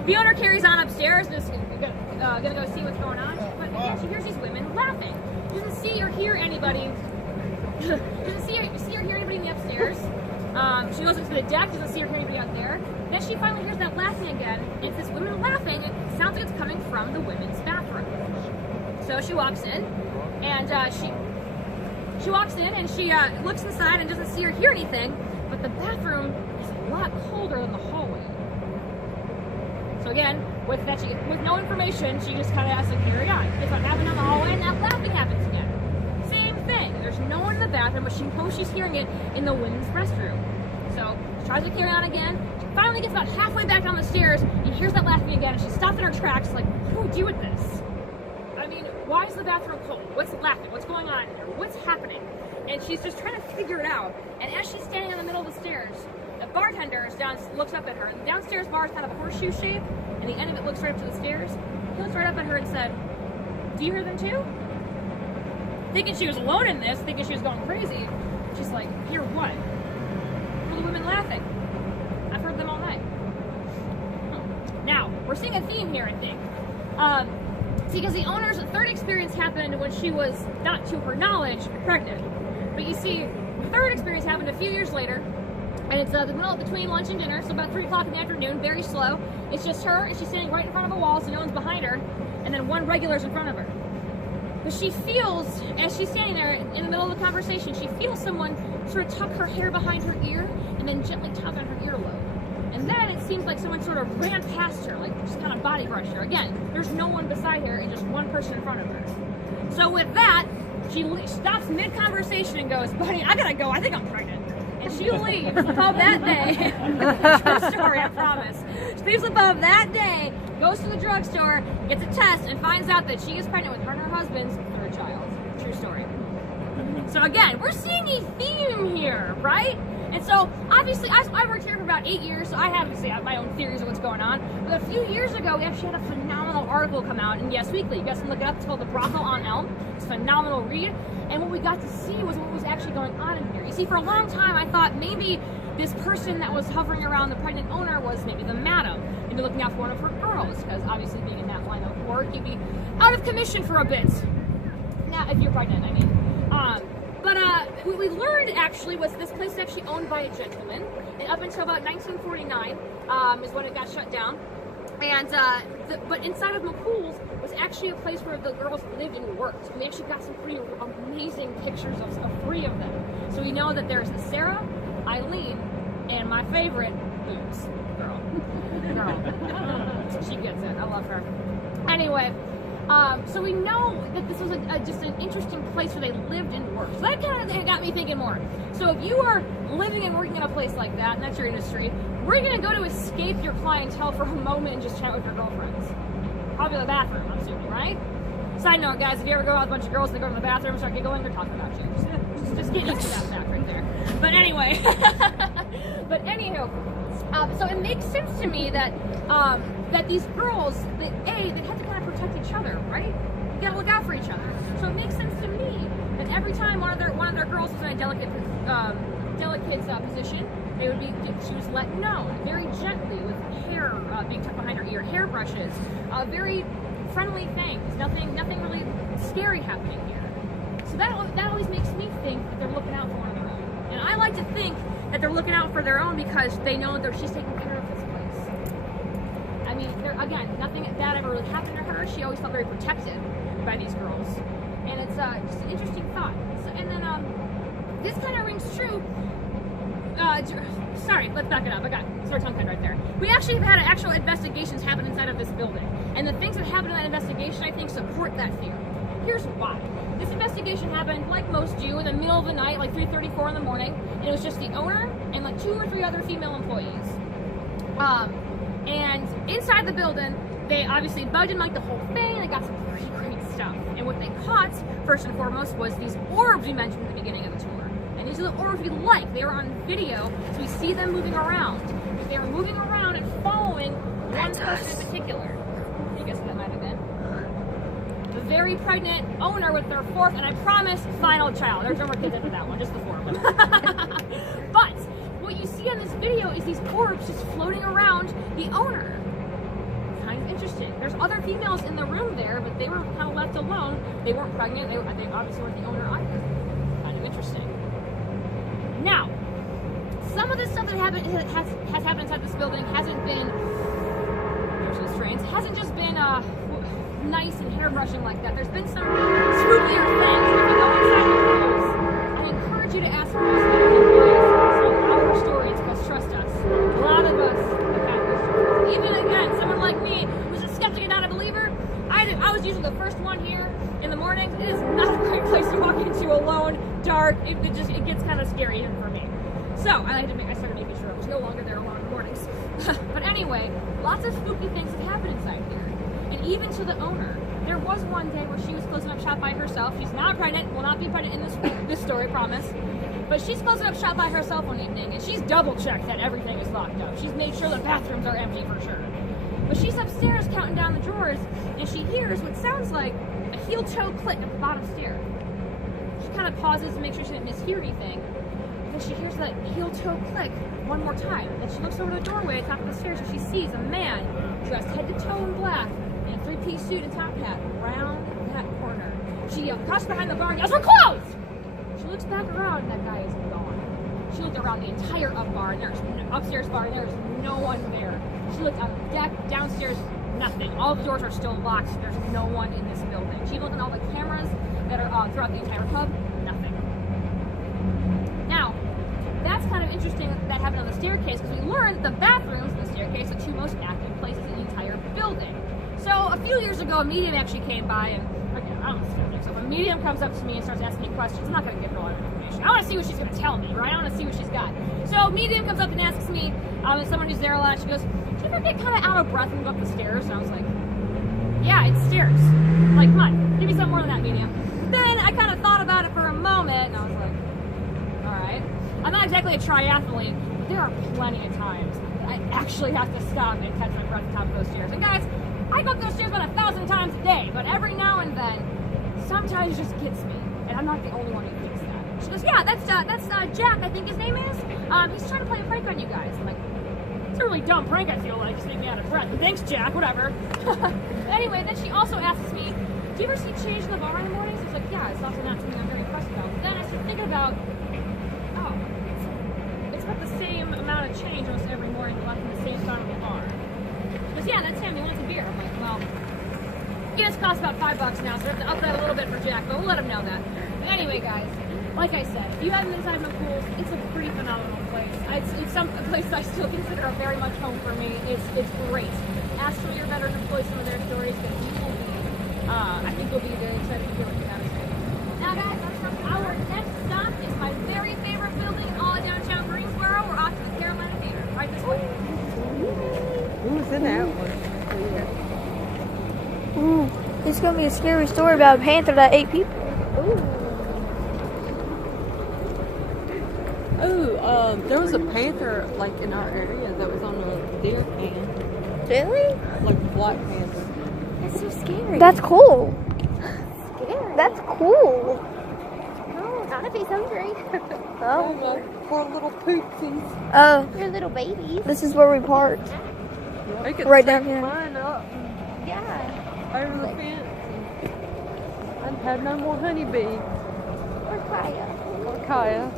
the owner carries on upstairs, just gonna go see what's going on. But again, she hears these women laughing. She doesn't see or hear anybody. Doesn't see or hear anybody in the upstairs. She goes into the deck, doesn't see or hear anybody out there. Then she finally hears that laughing again. It's this woman laughing. It sounds like it's coming from the women's bathroom. So she walks in, and she walks in and she looks inside and doesn't see or hear anything. But the bathroom is a lot colder than the hallway. So again, with no information, she just kind of has to carry on. It's what happened down the hallway, and that laughing happens again. Same thing. There's no one in the bathroom, but she knows she's hearing it in the women's restroom. So she tries to carry on again. She finally gets about halfway back down the stairs and hears that laughing again, and she stops in her tracks like, what do we do with this? I mean, why is the bathroom cold? What's laughing? What's going on here? What's happening? And she's just trying to figure it out. And as she's standing in the middle of the stairs, the bartender looks up at her. The downstairs bar is kind of a horseshoe shape, and the end of it looks right up to the stairs. He looks right up at her and said, do you hear them too? Thinking she was alone in this, thinking she was going crazy, she's like, hear what? Well, the women laughing. a theme here, I think. See, because the owner's third experience happened when she was, not to her knowledge, pregnant. But you see, the third experience happened a few years later, and it's the middle between lunch and dinner, so about 3 o'clock in the afternoon, very slow. It's just her, and she's standing right in front of a wall, so no one's behind her, and then one regular's in front of her. But she feels, as she's standing there in the middle of the conversation, she feels someone sort of tuck her hair behind her ear, and then gently tug on her earlobe. And then it seems like someone sort of ran past her, like just kind of body brushed her. Again, there's no one beside her and just one person in front of her. So with that, she stops mid-conversation and goes, "Buddy, I gotta go, I think I'm pregnant." And she leaves above that day. True story, I promise. She leaves above that day, goes to the drugstore, gets a test, and finds out that she is pregnant with her and her husband's third child. True story. So again, we're seeing a theme here, right? And so, obviously, I worked here for about 8 years, so I have my own theories of what's going on. But a few years ago, we actually had a phenomenal article come out in Yes Weekly. You guys can look it up. It's called The Brothel on Elm. It's a phenomenal read. And what we got to see was what was actually going on in here. You see, for a long time, I thought maybe this person that was hovering around the pregnant owner was maybe the madam, maybe looking out for one of her girls, because obviously being in that line of work, you'd be out of commission for a bit. Now, if you're pregnant, I mean. What we learned actually was this place is actually owned by a gentleman, and up until about 1949 is when it got shut down. And but inside of McCool's was actually a place where the girls lived and worked. And we actually got some pretty amazing pictures of 3 of them. So we know that there's Sarah, Eileen, and my favorite, Boobs. Girl. She gets it. I love her. Anyway. So we know that this was just an interesting place where they lived and worked. So that kind of got me thinking more. So if you are living and working in a place like that, and that's your industry, where are you going to go to escape your clientele for a moment and just chat with your girlfriends? Probably the bathroom, I'm assuming, right? Side note, guys, if you ever go out with a bunch of girls and they go to the bathroom and start giggling, they're talking about you. Just get used to that fact right there. But anyway, anywho, so it makes sense to me that that these girls, they have to kind of protect each other, right? You gotta look out for each other. So it makes sense to me that every time one of their girls was in a delicate position, she was let know very gently with hair being tucked behind her ear, hairbrushes, very friendly things, nothing really scary happening here. So that always makes me think that they're looking out for one of their own. And I like to think that they're looking out for their own because they know that she's taking care of this place. I mean, again, nothing bad ever really happened to her. She always felt very protected by these girls. And it's just an interesting thought. And then this kind of rings true. Sorry, let's back it up. I got sore tongue tied right there. We actually have had actual investigations happen inside of this building. And the things that happened in that investigation, I think, support that theory. Here's why. This investigation happened, like most do, in the middle of the night, like 3:34 in the morning. And it was just the owner and like 2 or 3 other female employees. And inside the building, they obviously bugged and like the whole thing. They got some pretty great stuff. And what they caught, first and foremost, was these orbs we mentioned at the beginning of the tour. And these are the orbs we like. They were on video, so we see them moving around. They were moving around and following one person in particular. Can you guess what that might have been? The very pregnant owner with their 4th, and I promise, final child. There's no more kids after that one, just the 4 of them. But what you see on this video is these orbs just floating around the owner. Kind of interesting. There's other females in the room there, but they were kind of left alone. They weren't pregnant. They obviously weren't the owner either. Kind of interesting. Now, some of the stuff that has happened inside this building hasn't been, there's no strains, hasn't just been nice and hairbrushing like that. There's been some spookier things. If you go inside the house, I encourage you to ask for those our stories, because trust us, a lot of us have had those stories. Even again, someone like me who's a skeptic and not a believer, I was usually the first one here in the mornings. It is not a great place to walk into alone, dark. It gets kind of scary even for me. So I started making sure I was no longer there alone in the mornings. But anyway, lots of spooky things have happened inside here. And even to the owner. There was one day where she was closing up shop by herself. She's not pregnant, will not be pregnant in this story, promise. But she's closing up shop by herself one evening, and she's double-checked that everything is locked up. She's made sure the bathrooms are empty for sure. But she's upstairs counting down the drawers, and she hears what sounds like a heel-toe click at the bottom stair. She kind of pauses to make sure she didn't mishear anything. and she hears that heel-toe click one more time. Then she looks over the doorway at the top of the stairs and she sees a man dressed head to toe in black in a three-piece suit and top hat around that corner. She crosses behind the bar and yells, "We're closed!" She looks back around and that guy is gone. She looked around the entire upstairs bar and there's no one there. She looked on deck, downstairs, nothing. All the doors are still locked. There's no one in this building. She looked at all the cameras that are throughout the entire pub, nothing. Now, that's kind of interesting that happened on the staircase because we learned the bathrooms and the staircase are the two most active places in the entire building. So a few years ago, a medium actually came by and, again, I don't know what so if a medium comes up to me and starts asking me questions, I'm not going to give her a lot of information. I want to see what she's going to tell me, right? I want to see what she's got. So a medium comes up and asks me, as someone who's there a lot, she goes, "Do you ever get kind of out of breath and go up the stairs?" And I was like, "Yeah, it's stairs." I'm like, "Come on, give me some more than that, medium." Then I kind of thought about it for a moment, and I was like, all right. I'm not exactly a triathlete, but there are plenty of times I actually have to stop and catch my breath at the top of those stairs. And guys, I go up those stairs about 1,000 times a day, but every now and then, sometimes it just gets me, and I'm not the only one who thinks that. She goes, "Yeah, that's Jack, I think his name is. He's trying to play a prank on you guys." I'm like, "It's a really dumb prank, I feel like, just make me out of breath. But thanks, Jack, whatever." Anyway, then she also asks me, "Do you ever see change in the bar in the mornings?" I was like, "Yeah, it's also not something I'm very impressed about." But then I started thinking about, oh, it's about the same amount of change almost every morning left in the same spot in the bar. She goes, "Yeah, that's him, he wants a beer." I'm like, well, gas costs about $5 now, so we have to up that a little bit for Jack, but we'll let him know that. But anyway, guys, like I said, if you haven't been inside my pools, it's a pretty phenomenal place. It's a place I still consider very much home for me. It's great. Ask some of your veteran employees some of their stories, because you will be, I think you'll be very excited to hear what you have to say. Now, guys, our next stop is my very favorite building in all of downtown Greensboro. We're off to the Carolina Theater, right this way. Who's in that one? Ooh, it's gonna be a scary story about a panther that ate people. Oh, there was a panther like in our area that was on a deer can. Really? Like a black panther. That's so scary. That's cool. scary. That's cool. No, not if he's hungry. Oh, my poor little pootsies. oh, They're little babies. this is where we parked. They could Right take down here. mine up Yeah. over the fence. I'd have no more honeybee Or Kaya. or Kaya.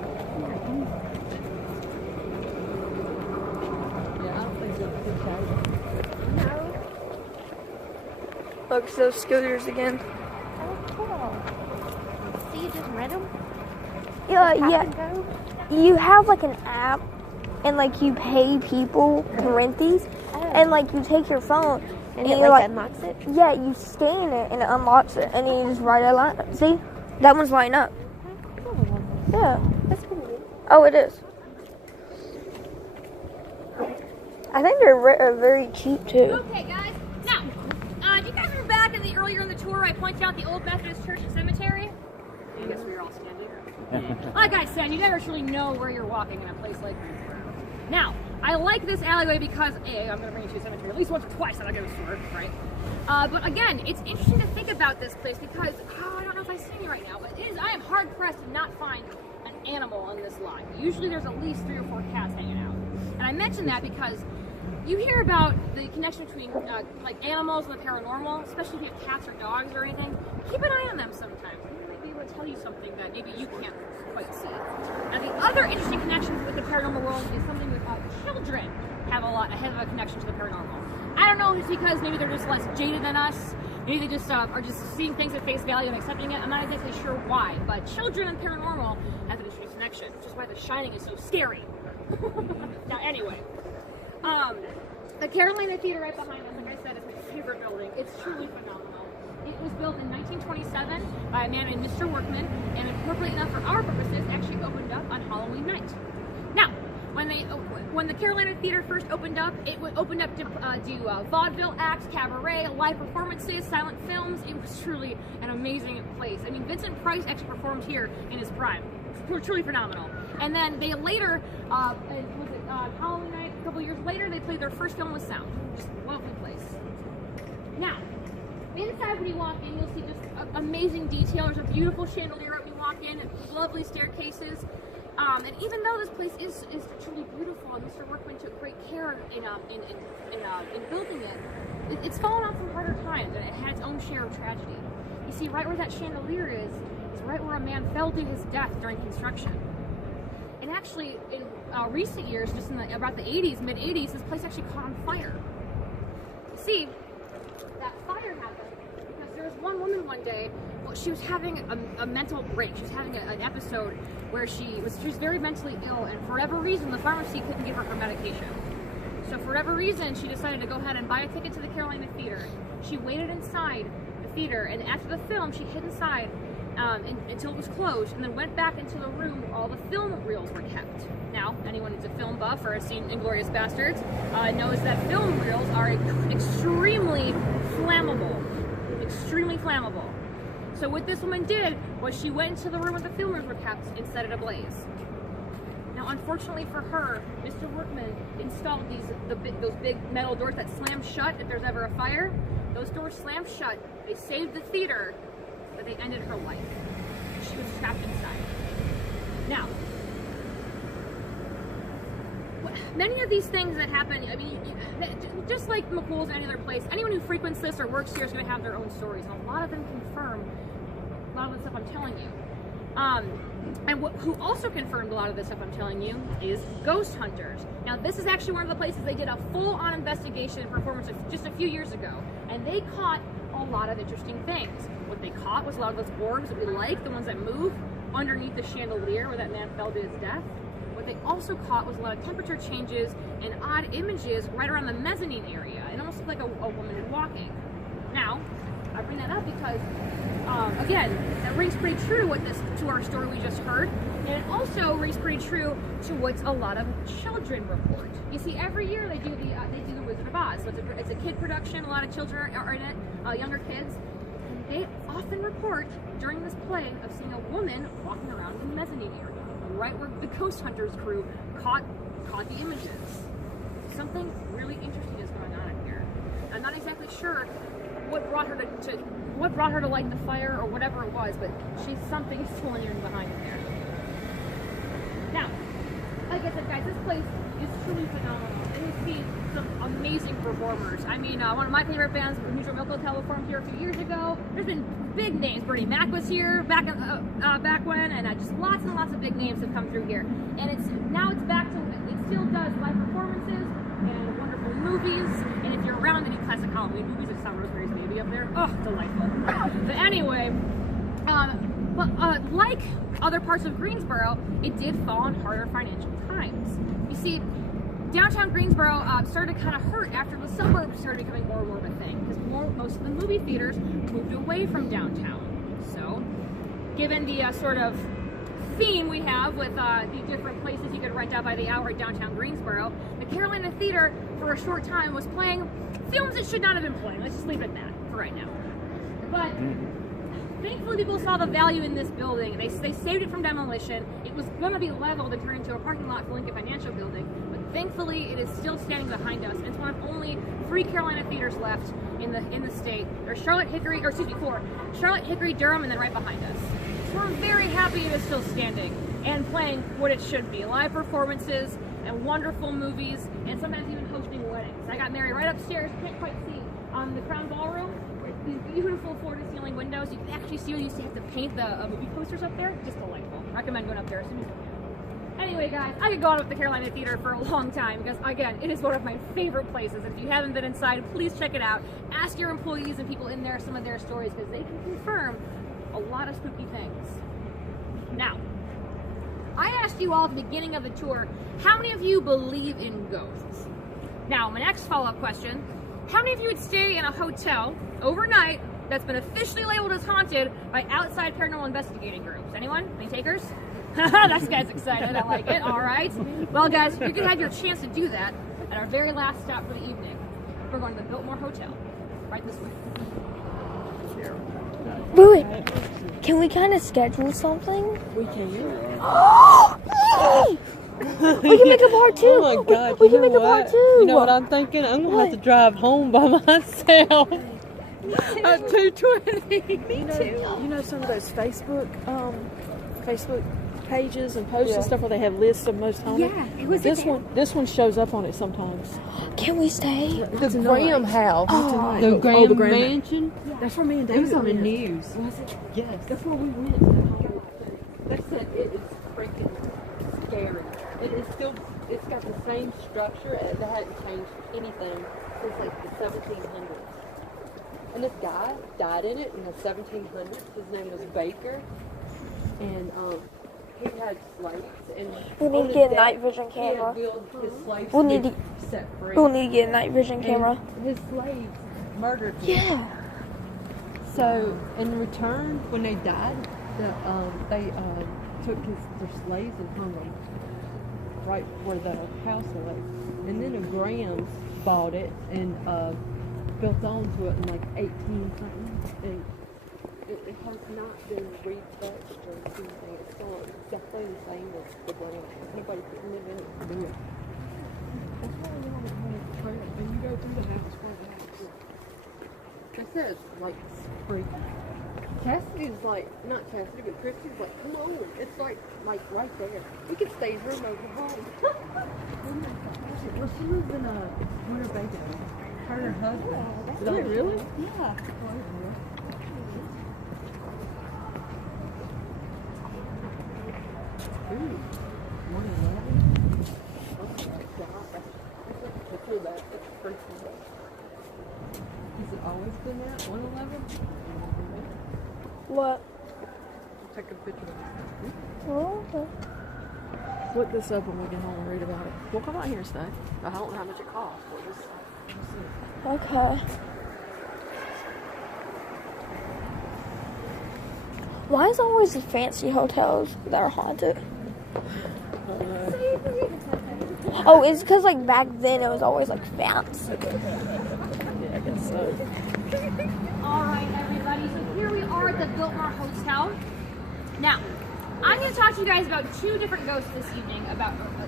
Yeah, I don't think that's good Kaya. No. Look, those scooters again. Oh, cool. So you just rent them? Yeah, Tap yeah. and go? You have like an app, and like you pay people to rent these, and like you take your phone, And you it like unlocks it? yeah, you scan it and it unlocks it, and then you just write a line. See, that one's lighting up. Cool. Yeah. That's pretty good. Oh, it is. I think they're very cheap too. Okay, guys. Now, do you guys remember back earlier in the tour I pointed out the old Methodist church and cemetery? I guess we were all standing. Like I said, you never truly know where you're walking in a place like Greensboro. Now, I like this alleyway because, A, I'm going to bring you to a cemetery at least once or twice, I'm not going to tour, right? But again, it's interesting to think about this place because, I don't know if I see any right now, but I am hard-pressed to not find an animal on this lot. Usually there's at least 3 or 4 cats hanging out. And I mention that because you hear about the connection between like animals and the paranormal, especially if you have cats or dogs or anything. Keep an eye on them sometimes. They might be able to tell you something that maybe you can't quite see. Now, the other interesting connection with the paranormal world is something with children have a connection to the paranormal. I don't know if it's because maybe they're just less jaded than us. Maybe they just are just seeing things at face value and accepting it. I'm not exactly sure why, but children and paranormal have an interesting connection, which is why The Shining is so scary. Now, anyway. The Carolina Theater right behind us, like I said, is my favorite building. It's truly phenomenal. It was built in 1927 by a man named Mr. Workman, and appropriately enough for our purposes, actually opened up on Halloween night. Now, when the Carolina Theater first opened up, it opened up to do vaudeville acts, cabaret, live performances, silent films. It was truly an amazing place. I mean, Vincent Price actually performed here in his prime. Truly phenomenal. And then they later, Halloween night, a couple years later, they played their first film with sound. Just a lovely place. Now, inside when you walk in, you'll see just amazing detail. There's a beautiful chandelier when you walk in, and lovely staircases. And even though this place is truly beautiful, and Mr. Workman took great care in building it, it's fallen on some harder times, and it had its own share of tragedy. You see, right where that chandelier is right where a man fell to his death during construction. And actually, in recent years, just in about the 80s, mid-80s, this place actually caught on fire. You see, that fire happened because there was one woman one day, well, she was having a mental break. She was having an episode where she was very mentally ill, and for whatever reason, the pharmacy couldn't give her medication. So for whatever reason, she decided to go ahead and buy a ticket to the Carolina Theater. She waited inside the theater, and after the film, she hid inside until it was closed, and then went back into the room where all the film reels were kept. Now, anyone who's a film buff or has seen Inglourious Bastards knows that film reels are extremely flammable. Extremely flammable. So what this woman did was she went into the room where the film reels were kept and set it ablaze. Now, unfortunately for her, Mr. Workman installed those big metal doors that slam shut if there's ever a fire. Those doors slammed shut. They saved the theater, but they ended her life. She was trapped inside. Now, many of these things that happen, I mean, just like McCool's or any other place, anyone who frequents this or works here is going to have their own stories, and a lot of them confirm a lot of the stuff I'm telling you. And who also confirmed a lot of the stuff I'm telling you is ghost hunters. Now, this is actually one of the places they did a full-on investigation and performance just a few years ago, and they caught a lot of interesting things. What they caught was a lot of those orbs that we like, the ones that move underneath the chandelier where that man fell to his death. What they also caught was a lot of temperature changes and odd images right around the mezzanine area. It almost looked like a woman is walking. Now, I bring that up because, again, that rings pretty true to our story we just heard, and it also rings pretty true to what a lot of children report. You see, every year they do the Wizard of Oz. So it's a kid production. A lot of children are in it, younger kids. And they often report during this play of seeing a woman walking around the mezzanine area, right where the ghost hunters crew caught the images. Something really interesting is going on in here. I'm not exactly sure what brought her to light the fire or whatever it was, but something is still lingering behind it there. Now, like I said, guys, this place is truly phenomenal, and you see some amazing performers. I mean, one of my favorite bands, Neutral Milk Hotel, performed here a few years ago. There's been big names. Bernie Mac was here back when, and just lots and lots of big names have come through here. And now it's back to, it still does live performances and wonderful movies. And if you're around any classic Halloween movies, like Saw Rosemary's Baby up there, oh, delightful. But anyway, like other parts of Greensboro, it did fall on harder financial times. You see, downtown Greensboro started to kind of hurt after the suburbs started becoming more and more of a thing, because most of the movie theaters moved away from downtown. So, given the sort of theme we have with the different places you could rent out by the hour at downtown Greensboro, the Carolina Theater for a short time was playing films it should not have been playing. Let's just leave it at that for right now. But thankfully, people saw the value in this building. They saved it from demolition. It was going to be leveled and turned into a parking lot for Lincoln Financial Building, but thankfully, it is still standing behind us. It's one of only 3 Carolina theaters left in the state. There's four. Charlotte, Hickory, Durham, and then right behind us. So we're very happy it is still standing and playing what it should be: live performances and wonderful movies, and sometimes even hosting weddings. I got married right upstairs. You can't quite see the Crown Ballroom. These beautiful floor-to-ceiling windows. You can actually see where you used to have to paint the movie posters up there. Just delightful. Recommend going up there as soon as you can. Anyway, guys, I could go on with the Carolina Theater for a long time because, again, it is one of my favorite places. If you haven't been inside, please check it out. Ask your employees and people in there some of their stories because they can confirm a lot of spooky things. Now, I asked you all at the beginning of the tour, how many of you believe in ghosts? Now, my next follow-up question: how many of you would stay in a hotel overnight that's been officially labeled as haunted by outside paranormal investigating groups? Anyone? Any takers? That guy's excited. I like it. All right. Well, guys, you're going to have your chance to do that at our very last stop for the evening. We're going to the Biltmore Hotel. Right this way. Wait, can we kind of schedule something? We can. We can make a part 2. Oh my God! We can make a part 2. You know what I'm thinking? I'm gonna have to drive home by myself at 2:20. Me too. You know some of those Facebook pages and posts and stuff where they have lists of most haunted. Yeah, it was This one shows up on it sometimes. Can we stay? The Graham House. The Graham Graham Mansion. That's where me and It David was on the went. news. Was it? Yes. That's where we went. They said it is freaking scary. It's got the same structure and they hadn't changed anything since like the 1700s. And this guy died in it in the 1700s. His name was Baker. And he had slaves. And We need to get a night vision camera. He had willed his slaves We'll to need be to- set free. We'll need to get a night vision And camera. his slaves murdered him. Yeah. So in return, when they died, they took their slaves and hung them right where the house was. And then the Grahams bought it and built onto it in like 18 something. And it has not been retouched or anything. It's still exactly the same as the Grahams. Nobody could live in it to do it. That's why we all have a trail. And you go through the house, front of the house. They said it's like freaky. Cassidy's like, not Cassidy, but Christy's like, come on. It's like right there. We could stay here and over home. Well, she lives in a Winter Bacon. Her and her husband. Did they really? Yeah. Ooh. 111. Oh my God. That's too bad. That's freaky. Has it always been that? 111? What? Take a picture of it. Oh, okay. Look this up when we get home and read about it. We'll come out here and stay. I don't know how much it costs. We'll just see. Okay. Why is it always the fancy hotels that are haunted? Oh, it's because like back then it was always like fancy. Yeah, I guess so. All right, everybody. So here we are at the Biltmore Hotel. Now, I'm going to talk to you guys about two different ghosts this evening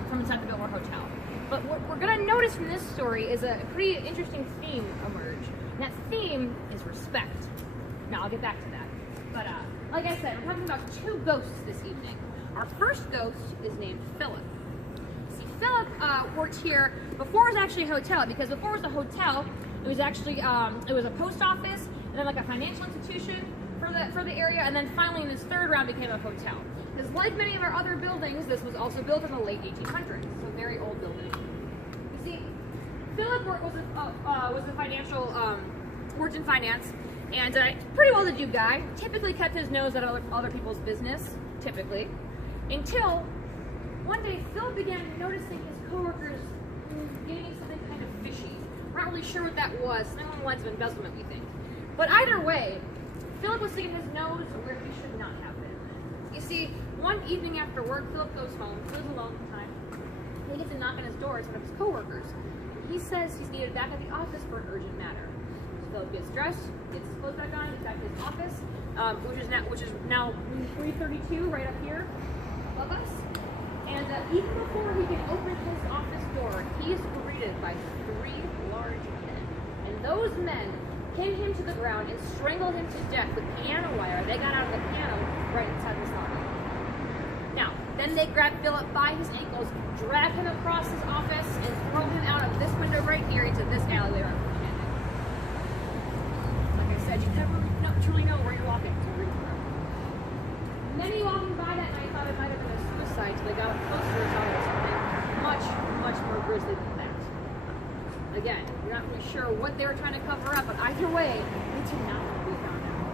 from inside the Biltmore Hotel. But what we're going to notice from this story is a pretty interesting theme emerge. And that theme is respect. Now, I'll get back to that. But like I said, we're talking about two ghosts this evening. Our first ghost is named Philip. See, Philip worked here before it was actually a hotel, because before it was a hotel, it was actually it was a post office, and then like a financial institution for the area, and then finally in this third round became a hotel. Because like many of our other buildings, this was also built in the late 1800s, so a very old building. You see, Philip was a financial worked in finance, and pretty well-to-do guy. Typically kept his nose out of other people's business, typically, until one day Philip began noticing his coworkers getting something kind of fishy. We're not really sure what that was. Something along the lines of embezzlement, we think. But either way, Philip was sticking his nose where he should not have been. You see, one evening after work, Philip goes home. He lives alone at the time. He gets a knock on his door. It's one of his coworkers. He says he's needed back at the office for an urgent matter. So Philip gets dressed, gets his clothes back on, gets back to his office, which is now 332 right up here above us. And even before he can open his office door, he is greeted by three large men. And those men pinned him to the ground and strangled him to death with piano wire. They got out of the piano right inside this lobby. Now, then they grab Philip by his ankles, drag him across his office, and throw him out of this window right here into this alleyway right where we're standing. Like I said, you never truly know where you're walking until you're through. Many walking by that night thought it might have been a suicide, so they got up closer and saw it was something much, much more grisly than that. Again, you're not really sure what they were trying to cover up, but either way, it did not want to be found out.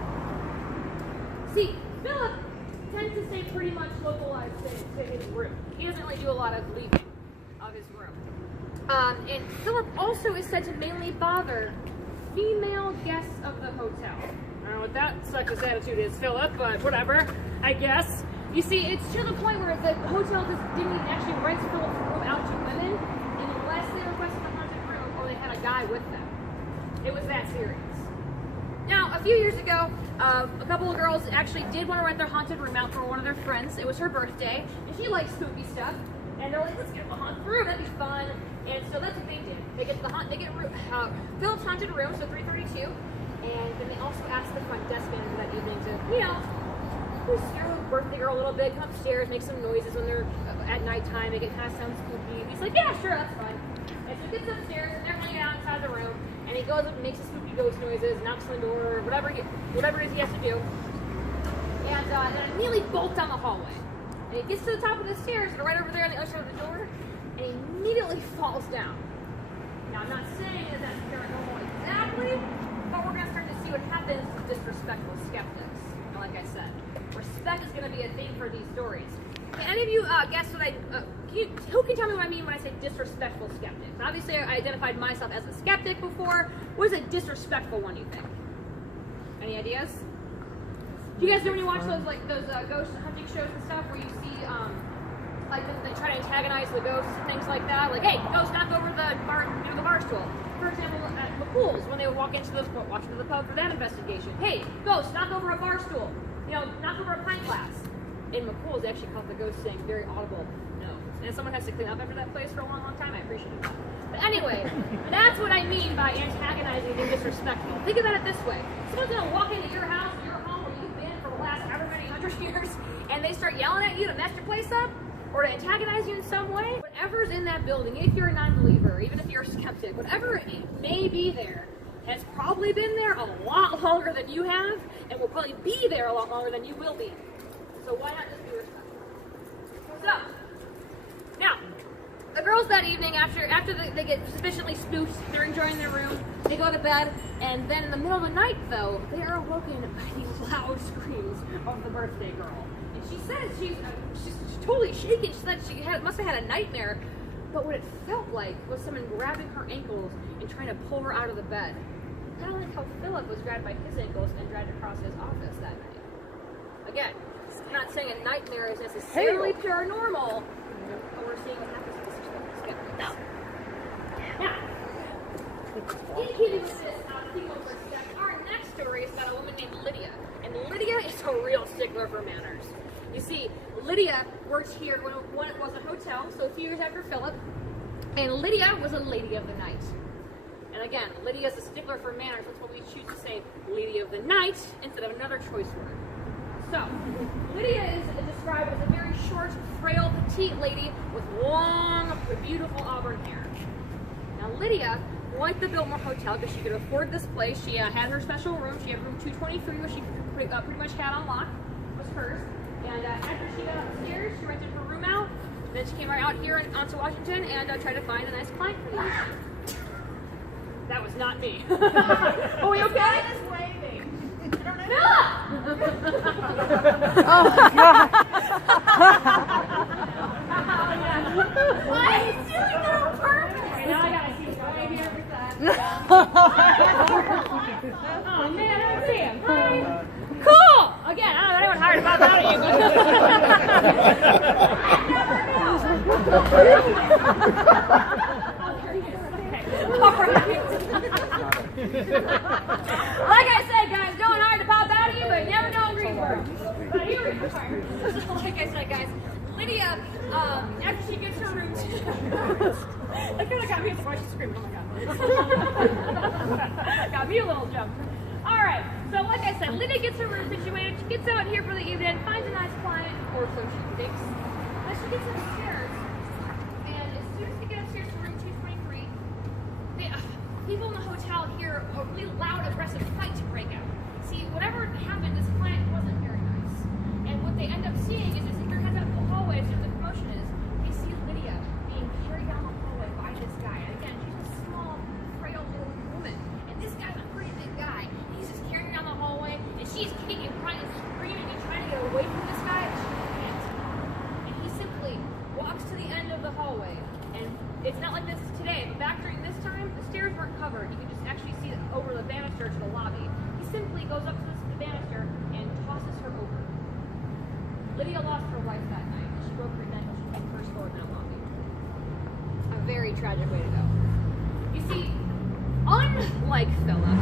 See, Philip tends to stay pretty much localized to his room. He doesn't really do a lot of leaving of his room. And Philip also is said to mainly bother female guests of the hotel. I don't know what that sucker's attitude is, Philip, but whatever, I guess. You see, it's to the point where the hotel just didn't even actually rent Philip's room out to women unless they requested a haunted room or they had a guy with them. It was that serious. Now, a few years ago, a couple of girls actually did want to rent their haunted room out for one of their friends. It was her birthday, and she likes spooky stuff. And they're like, let's get a haunted room, that'd be fun. And so that's what they did. They get Philip's haunted room, so 332. And then they also asked the front desk manager that evening to, who's your birthday girl a little bit, come upstairs, make some noises when they're at nighttime, make it kind of sound spooky. And he's like, yeah, sure, that's fine. And so he gets upstairs, and they're hanging out inside the room, and he goes up and makes the spooky ghost noises, knocks on the door, or whatever it is he has to do. And then immediately bolts down the hallway. And he gets to the top of the stairs, and right over there on the other side of the door, and he immediately falls down. Now, I'm not saying that that's paranormal exactly, but we're going to start to see what happens to disrespectful skeptics. And like I said, respect is going to be a theme for these stories. Can any of you guess what who can tell me what I mean when I say disrespectful skeptics? Obviously, I identified myself as a skeptic before. What is a disrespectful one, you think? Any ideas? Do you guys know when you watch those ghost hunting shows and stuff where you see like they try to antagonize the ghosts and things like that? Like, hey, ghost, knock over the bar stool. For example, at McCool's, when they would walk into the pub for that investigation. Hey, ghost, knock over a bar stool. Knock over a pint glass. In McCool's, they actually caught the ghost saying very audible no. And someone has to clean up after that place for a long, long time. I appreciate that. But anyway, that's what I mean by antagonizing and disrespectful. Think about it this way. Someone's going to walk into your house, your home, where you've been for the last however many hundred years, and they start yelling at you to mess your place up, or to antagonize you in some way. Whatever's in that building, if you're a non-believer, even if you're a skeptic, whatever it may be there, has probably been there a lot longer than you have, and will probably be there a lot longer than you will be. So why not just be respectful? So, now, the girls that evening, after they get sufficiently spooked, they're enjoying their room, they go to bed, and then in the middle of the night, though, they are awoken by these loud screams of the birthday girl. And she says she's totally shaken. She said she must have had a nightmare, but what it felt like was someone grabbing her ankles and trying to pull her out of the bed. Kind of like how Philip was grabbed by his ankles and dragged across his office that night. Again, I'm not saying a nightmare is necessarily paranormal, but we're seeing what happens to skeptics. Now, in keeping with this theme of respect, our next story is about a woman named Lydia. And Lydia is a real stickler for manners. You see, Lydia worked here when it was a hotel, so a few years after Philip, and Lydia was a lady of the night. And again, Lydia is a stickler for manners. That's why we choose to say lady of the night instead of another choice word. So, Lydia is described as a very short, frail, petite lady with long, beautiful auburn hair. Now, Lydia liked the Biltmore Hotel because she could afford this place. She had her special room. She had room 223, which she pretty much had on lock. It was hers. And after she got upstairs, she rented her room out. Then she came right out here onto Washington and tried to find a nice client for the evening. That was not me. Are we okay? Is waving. Oh my god. Why? He's doing it on purpose. Okay, now I gotta see him right here with that. Oh man, I don't see him. Hi. Cool. Again, I don't know anyone hired about that at you. Like I said, guys, don't hire to pop out of you, but you never know in Greensboro. But here we are. Like I said, guys, Lydia, after she gets her room, I feel like I'm here before she screamed. Oh my god. Got me a little jump. Alright, so like I said, Lydia gets her room situated. She gets out here for the evening, finds a nice client, or so she thinks. Then she gets upstairs, and as soon as they get upstairs to room 223, people in the hotel hear a really loud, aggressive fight break out. See, whatever happened, this client wasn't very nice. And what they end up seeing is, if you're heading up the hallway, as soon as the promotion is, they see Lydia being carried down the hallway by this guy. And again, she's a small, frail little woman. And this guy's a pretty big guy. He's just carrying her down the hallway, and she's kicking and crying and screaming and trying to get away from this guy, but she can't. And he simply walks to the end of the hallway. And it's not like this today, but back during this time, the stairs weren't covered. You could just actually see it over the banister to the lobby. He simply goes up to the banister and tosses her over. Lydia lost her life that night. She broke her neck on the first floor of that lobby. A very tragic way to go. You see, unlike Philip,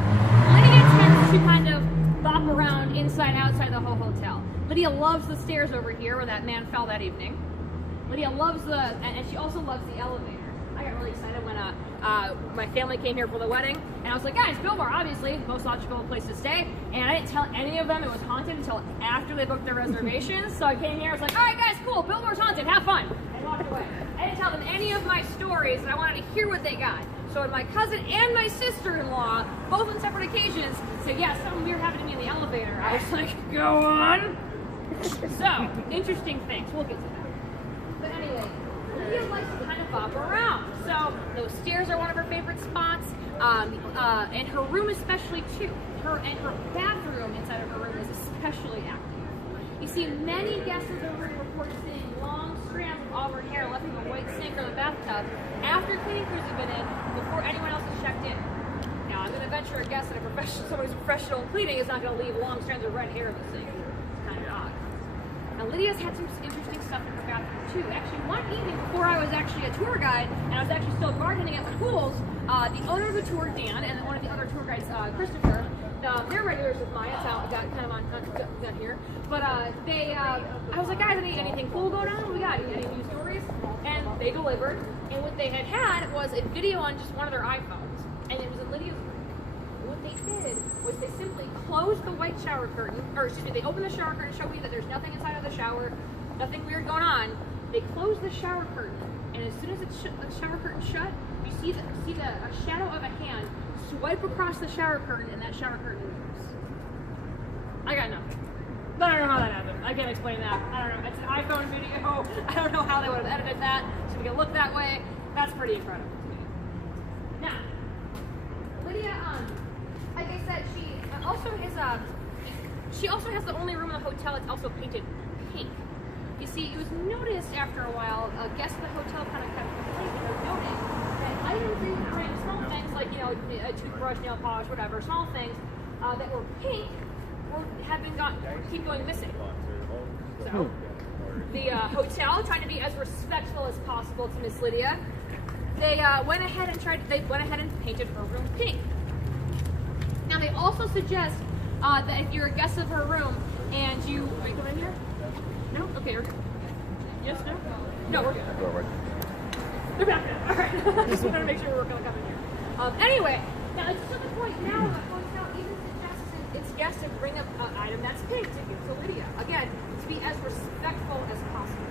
Lydia tends to kind of bop around inside and outside the whole hotel. Lydia loves the stairs over here where that man fell that evening. Lydia loves and she also loves the elevator. I got really excited when My family came here for the wedding, and I was like, guys, Billboard, obviously, most logical place to stay. And I didn't tell any of them it was haunted until after they booked their reservations. So I came here, I was like, all right, guys, cool, Billboard's haunted, have fun. And walked away. I didn't tell them any of my stories, and I wanted to hear what they got. So when my cousin and my sister-in-law, both on separate occasions, said, yeah, something weird happened to me in the elevator, I was like, go on. So, interesting things. We'll get to that. But anyway, Lydia likes to kind of bop around. So, those stairs are one of her favorite spots, and her room especially too. Her bathroom inside of her room is especially active. You see, many guests of the room report seeing long strands of auburn hair left in the white sink or the bathtub after cleaning crews have been in before anyone else has checked in. Now, I'm going to venture a guess that somebody who's professional in cleaning is not going to leave long strands of red hair in the sink. It's kind of odd. Now, Lydia's had some interesting stuff in her bathroom too. Actually, one evening before I was actually a tour guide and I was actually still bartending at the pools, the owner of the tour, Dan, and one of the other tour guides, Christopher, they're regulars of mine. It's out, got kind of on down here. But I was like, guys, anything cool going on? We got any news stories? And they delivered. And what they had was a video on just one of their iPhones, and it was in Lydia's room. What they did was they simply closed the white shower curtain, or excuse me, they opened the shower curtain to show me that there's nothing inside of the shower, nothing weird going on. They closed the shower curtain, and as soon as the shower curtain shut, you see a shadow of a hand swipe across the shower curtain, and that shower curtain moves. I got nothing. I don't know how that happened. I can't explain that. I don't know. It's an iPhone video. I don't know how they would have edited that to make it look that way. That's pretty incredible to me. Now, Lydia, like I said, she also has the only room in the hotel that's also painted pink. You see, it was noticed after a while, guests at the hotel kind of kept complaining or noting that items they would bring, small things like, you know, a toothbrush, nail polish, whatever, small things that were pink keep going missing. So, the hotel, trying to be as respectful as possible to Miss Lydia, they went ahead and painted her room pink. Now they also suggest that if you're a guest of her room and are you coming in here? No? Okay. Yes, no? No, we're good. They're back now. Alright. Just wanted to make sure we're going to come in here. Anyway, now it's to the point now the hotel even suggests its guests to bring up an item that's pink to give to Lydia. Again, to be as respectful as possible.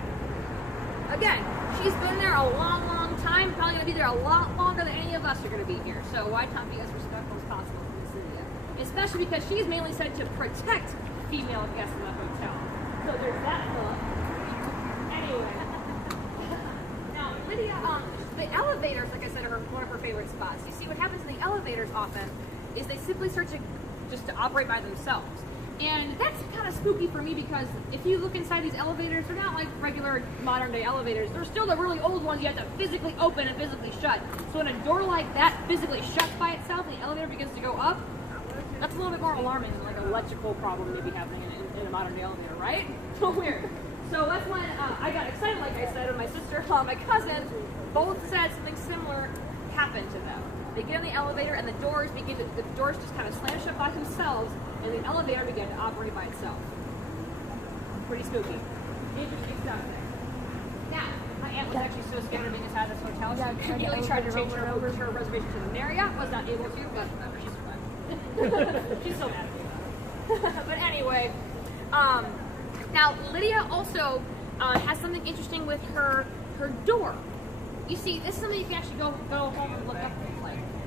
Again, she's been there a long, long time, probably going to be there a lot longer than any of us are going to be here. So why not be as respectful as possible to Miss Lydia? Especially because she's mainly said to protect female guests in the hotel. So there's that look. Anyway. Now, Lydia, the elevators, like I said, are one of her favorite spots. You see, what happens in the elevators often is they simply start to operate by themselves. And that's kind of spooky for me because if you look inside these elevators, they're not like regular modern day elevators. They're still the really old ones you have to physically open and physically shut. So when a door like that physically shuts by itself and the elevator begins to go up, that's a little bit more alarming than like an electrical problem maybe happening in a modern day elevator, right? So weird. So that's when I got excited, like I said, when my sister-in-law and my cousin both said something similar happened to them. They get in the elevator and the doors just kind of slam shut by themselves and the elevator began to operate by itself. Pretty spooky. Interesting stuff there. Now, my aunt was actually so scared of being inside this hotel, she immediately tried to change her reservation to the Marriott, was not able to, but she survived. She's so mad at me. But anyway, now Lydia also has something interesting with her door. You see, this is something you can actually go home and look up.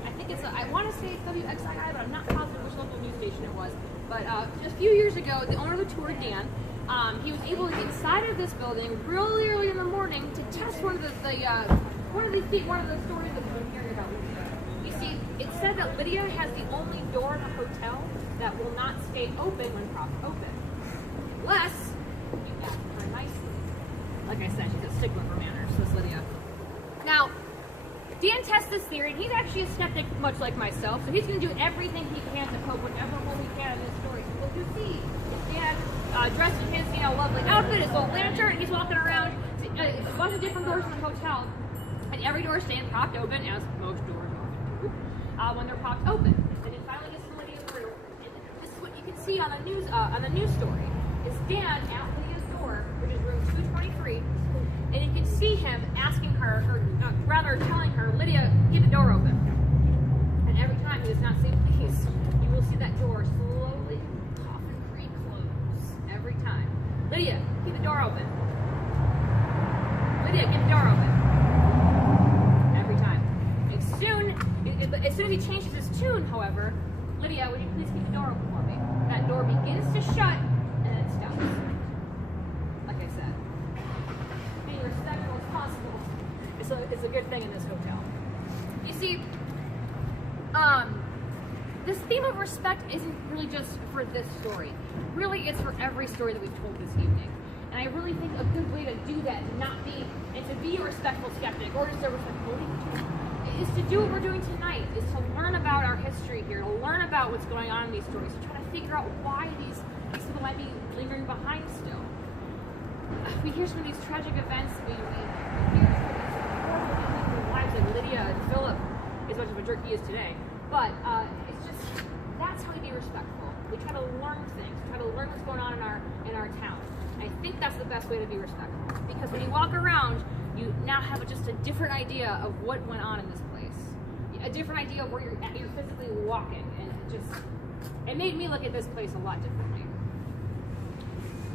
I think it's I want to say it's WXII, but I'm not positive which local news station it was. But just a few years ago, the owner of the tour, Dan, he was able to get inside of this building really early in the morning to test one of the stories that we've been hearing about Lydia. You see, it said that Lydia has the only door in the hotel that will not stay open when propped open, unless you ask her nicely. Like I said, she's a stickler for manners, this Lydia. Now, Dan tests this theory, and he's actually a skeptic, much like myself, so he's going to do everything he can to poke whatever hole he can in this story. So what you see is Dan dressed in his, lovely outfit, his little lantern, and he's walking around a bunch of different doors in the hotel, and every door is staying propped open, as most doors are when they're propped open. And then finally gets to Lydia's room, and this is what you can see on the news story, is Dan at Lydia's door, which is room 223, and you can see him asking her, or rather telling her, Lydia, get the door open. open. Lydia, get the door open. Every time. As soon as he changes his tune, however, Lydia, would you please keep the door open for me? That door begins to shut and then it stops. Like I said, being respectful as possible is a good thing in this hotel. You see, this theme of respect isn't really just for this story. Really, it's for every story that we've told this evening. And I really think a good way to do that, to be a respectful skeptic, or just a respectful believer, is to do what we're doing tonight, is to learn about our history here, to learn about what's going on in these stories, to try to figure out why these people might be lingering behind still. We hear some of these tragic events, we hear some of these horrible lives like Lydia and Philip, as much of a jerk he is today. But it's just, that's how we be respectful. We try to learn things, we try to learn what's going on in our town. And I think that's the best way to be respectful. Because when you walk around, you now have just a different idea of what went on in this place. A different idea of where you're physically walking. And it made me look at this place a lot differently.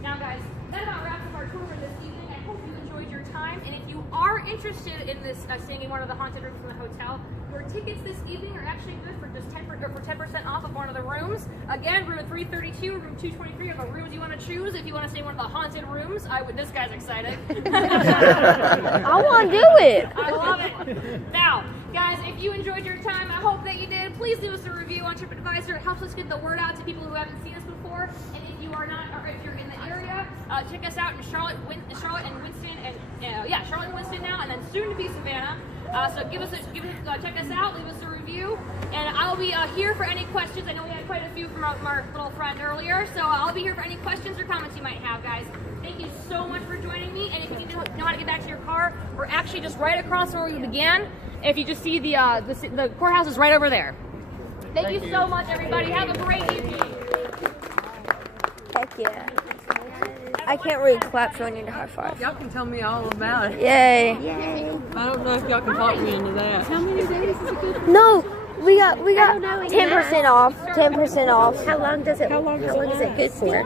Now guys, that about wraps up our tour for this evening. I hope you enjoyed your time. And if you are interested in this staying in one of the haunted rooms in the hotel, your tickets this evening are actually good for just 10% off of one of the rooms. Again, room 332, room 223 are the rooms you want to choose. If you want to stay in one of the haunted rooms, this guy's excited. I want to do it. I love it. Now, guys, if you enjoyed your time, I hope that you did. Please leave us a review on TripAdvisor. It helps us get the word out to people who haven't seen us before. And if you are not, or if you're in the area, check us out in Charlotte and Winston, Charlotte and Winston now, and then soon to be Savannah. So check us out, leave us a review, and I'll be here for any questions. I know we had quite a few from our little friend earlier, so I'll be here for any questions or comments you might have, guys. Thank you so much for joining me, and if you need to know how to get back to your car, we're actually just right across where we began. If you just see the courthouse is right over there. Thank you so much, everybody. Have a great evening. Heck yeah. I can't really clap, so I need a high five. Y'all can tell me all about it. Yay. I don't know if y'all can talk me into that. How many days is it good? No, we got 10% off. 10% off. How long is it good for?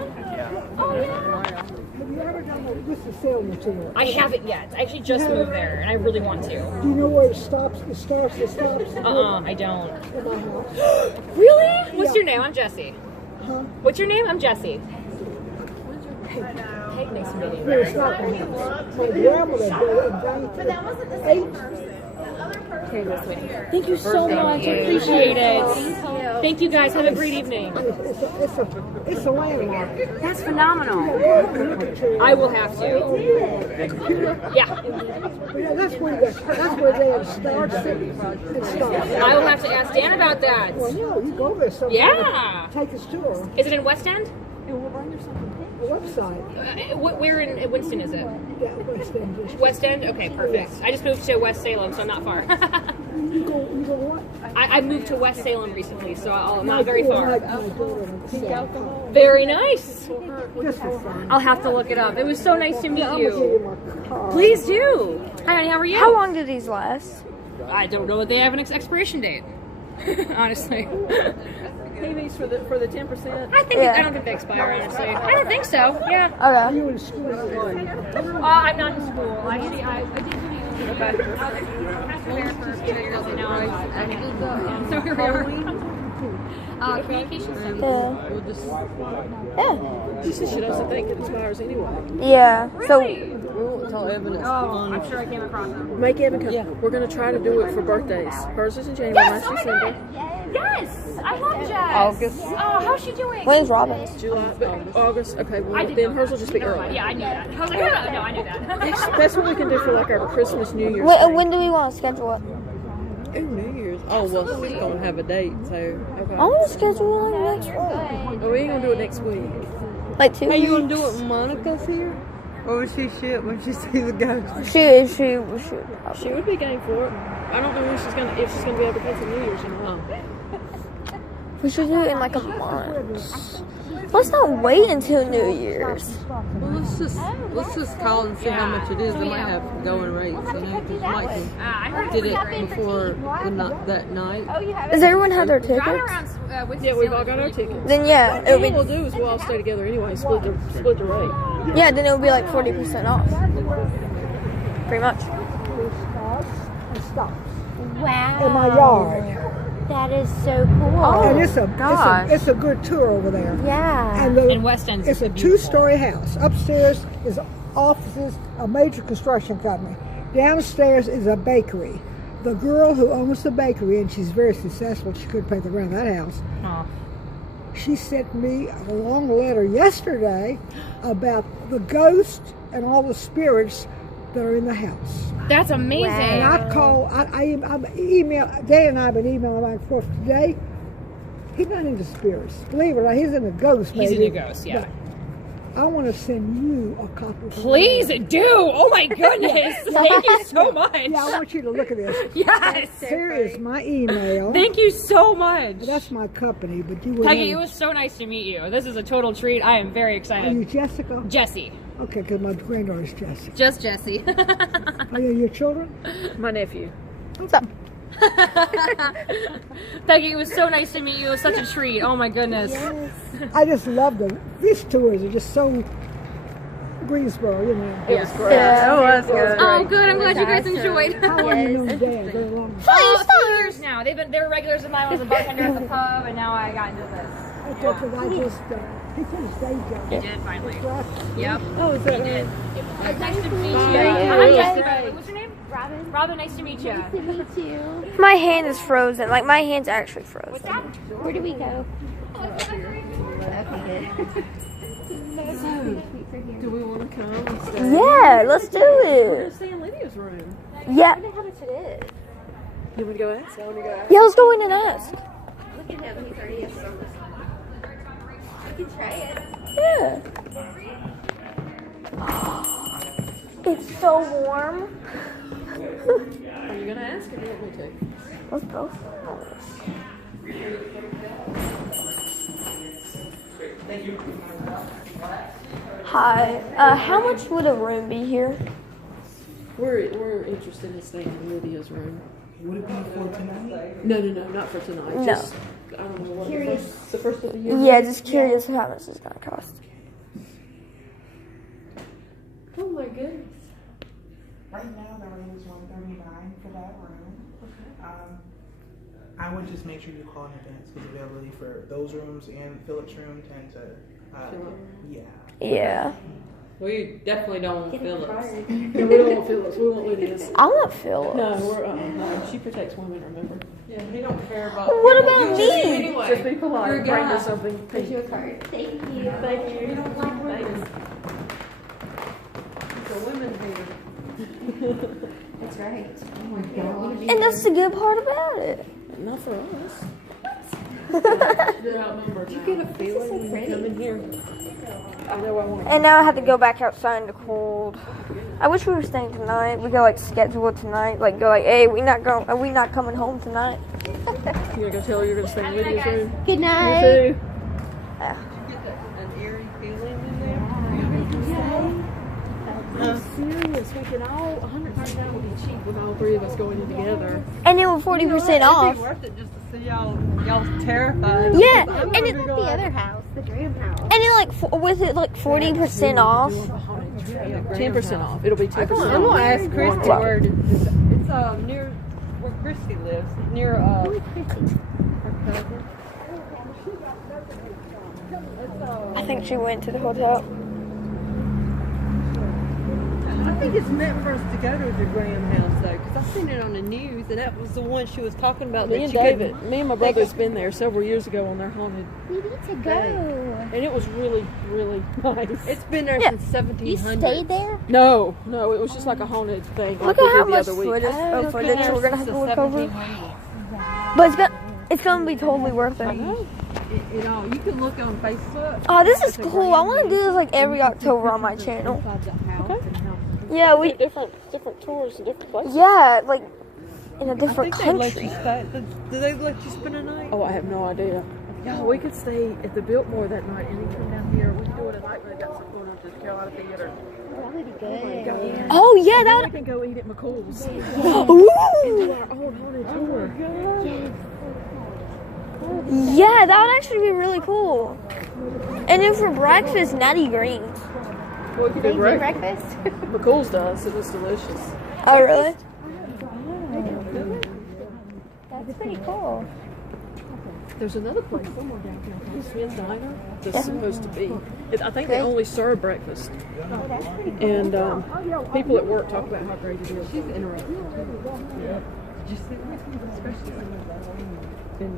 I haven't yet. I actually just moved there, and I really want to. Do you know where it stops? It starts. I don't. At my house. Really? What's your name? I'm Jessie. Huh? What's your name? I'm Jessie. Hey, nice meeting No, it's not my house. My grandmother did it. 8. Thank you so much. I appreciate it. Thank you guys. Have a great evening. It's a landmark. That's phenomenal. I will have to. Yeah. That's where they starts and stops. I will have to ask Dan about that. Well, no, you go there sometime. Yeah. Take us tour. Is it in West End? The website. Where in Winston is it? Yeah, West End. West End? Okay, perfect. I just moved to West Salem, so I'm not far. You go what? I moved to West Salem recently, so I'm not very far. Pink alcohol. Very nice. Just for fun. I'll have to look it up. It was so nice to meet I'm gonna give you. you my card. Please do. Hi, honey. How are you? How long do these last? I don't know that they have an expiration date. Honestly. TVs for the 10%. I don't think they expire, honestly. I don't think so. Yeah. Okay. You in school? I'm not in school. Actually, I did do the I was pastor there for a few years, and now I'm so here we are. Communication studies. Yeah. She said she doesn't think it expires anyway. Yeah. So. Really? I'm sure I came across them. Make Evan come. Yeah. We're going to try to do it for birthdays. Hers is in January, mine's December. Yes! I love Jess! August. Oh, how's she doing? When's Robin's? July, August. Okay, well, then hers will just be early. Yeah, I knew that. I was like, no, I knew that. That's what we can do for like our Christmas, New Year's. When do we want to schedule it? Oh, New Year's. Oh, well, she's going to have a date, so. Okay. I want to schedule it like next week. Oh, we ain't going to do it next week. Like 2 Hey, weeks. you going to do it when Monica's here? Or will she shit when she sees the ghost? She She would be game for it. I don't know when if she's gonna be able to come for New Year's or not. We should do it in like a month. Let's not wait until New Year's. Well, let's just call and see how much it is. They might have going rates. I know because Mike did it before that night. Does everyone have their tickets? Yeah, we've all got our tickets. Then yeah, What we'll do is we'll all stay together anyway, split the rate. Yeah, then it would be like 40% off. Pretty much. And stops Wow. in my yard. That is so cool. And gosh. it's a good tour over there. Yeah. And In West End, it's a two-story house. Upstairs is offices, a major construction company. Downstairs is a bakery. The girl who owns the bakery, and she's very successful, she couldn't pay the rent of that house. Aw. She sent me a long letter yesterday about the ghost and all the spirits that are in the house. That's amazing. And I'm email. Dan and I have been emailing back and forth today. He's not into spirits. Believe it or not, he's into ghosts. He's maybe. into ghosts, yeah. But I want to send you a copy. of the Please letter. do. Oh my goodness. Thank you so much. Yeah, I want you to look at this. Yes. Here is my email. Thank you so much. That's my company, but you were. Peggy, it was so nice to meet you. This is a total treat. I am very Are excited. you Jessica? Jessie. Okay, because my granddaughter's Jessica. Just Jessie. Are you your children? My nephew. What's up? Peggy, it was so nice to meet you. It was such a treat. Oh my goodness. I just love them. These tours are just so Greensboro, you know. It was great. Yeah. It was good. Oh, good. I'm glad you guys enjoyed. How long have you known Dan? Very long. Oh, a few years now. They were regulars of mine. I was a bartender at the pub, and now I got into this. Because I just, he put his day job. You did finally. Right. Yep. Oh, is that Did. Nice to meet you. Bye. Hi, Jessie, by the way. What's your name? Robin. Robin, nice to meet you. Nice to meet you. My hand is frozen. Like, my hand's actually frozen. What's that? Where do we go? Do we want to come and stay? Yeah, let's do We're it. stay in Lydia's room. Yeah. You want to go ask? I want to go ask. Yeah, let's go in and ask. Look at him. He's already a service. You can try it. Yeah. It's so warm. Are you going to ask or do you want me to? Let's go. Hi. How much would a room be here? We're interested in staying in Lydia's room. Would it be for tonight? No, not for tonight. No. Just, I don't know what the first of the year. Yeah, just curious how much it's gonna cost. Oh my goodness. Right now, the rate is $139 for that room. I would just make sure you call in advance because availability for those rooms and Philip's room tend to, yeah. Yeah. We definitely don't want Phillips. No, we don't want Phillips. We want Lydia's. I want Philip. No, we're no. She protects women. Remember? Yeah, he don't care about. What about me? Anyway, just be polite. You're a Bring guy. us something. Here's your card. Thank you. Thank you. You don't like women. It's a women here. That's right. Oh my God. And that's the good part about it. Not for us. They're outnumbered. You get a feeling when you come in here. I know I want. And now I have to go back outside in the cold. I wish we were staying tonight. We could like schedule it tonight. Like go like, hey, we not coming home tonight. You gonna go tell her you're gonna stay in Lydia's room? Good night. You too. Yeah. Did you get an eerie feeling in there? I'm serious. We can all 100% would be cheap with all three of us going in together. And it was 40% off. It'd be worth it just to see y'all terrified. Yeah, I'm and gonna it- be The going- other house, the Graham house. And it like with it like 40% off. 10% off. It'll be 10%. I'm gonna ask Christy Wow. where it is. It's near where Christy lives, near her cousin. I think she went to the hotel. I think it's meant for us to go to the Graham house though, because I seen it on the news, and that was the one she was talking about. Me that and she couldn't- David, me and my brother's been there several years ago on their haunted, We need to go. and it was really, really nice. It's been there Yeah. since 1700. You stayed there? No, it was just like a haunted thing. Look like we at how did the much other week. footage we're gonna have to look over. But it's gonna be totally worth it. You know, you can look on Facebook. Oh, this is cool. I want to do this like every October on my channel. Inside the house and how- Yeah, we. different tours in different places. Yeah, like in a I different think they let you country. stay. Do they let you spend a night? Oh, I have no idea. Yeah, we could stay at the Biltmore that night and then come down here. We can do it at night when they got some photos at the Carolina Theater. That would be good. Oh yeah, that We can go eat at McCool's. would. Ooh. Our own haunted tour. Yeah, that would actually be really cool. And then for breakfast, Natty Greens. Well, we could do breakfast. breakfast? McCool's does. It was delicious. Oh, really? That's pretty cool. There's another place somewhere downtown called Sven's Diner that's supposed to be. I think they only serve breakfast. Oh, that's pretty cool. And people at work talk about how great it is. She's interesting. Yeah. Did you see that? Especially some of the in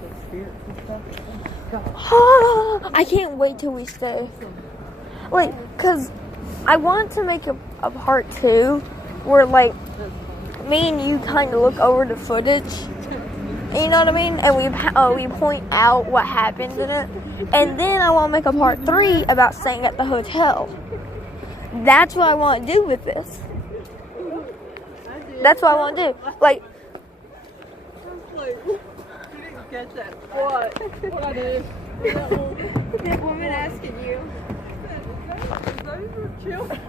the spirits and stuff. I can't wait till we stay. Like, cause I want to make a part 2 where like me and you kind of look over the footage. You know what I mean? And we point out what happened in it. And then I want to make a part 3 about staying at the hotel. That's what I want to do with this. That's what I want to do. Like, You didn't get that. What? What I did? That woman asking you. Those were children.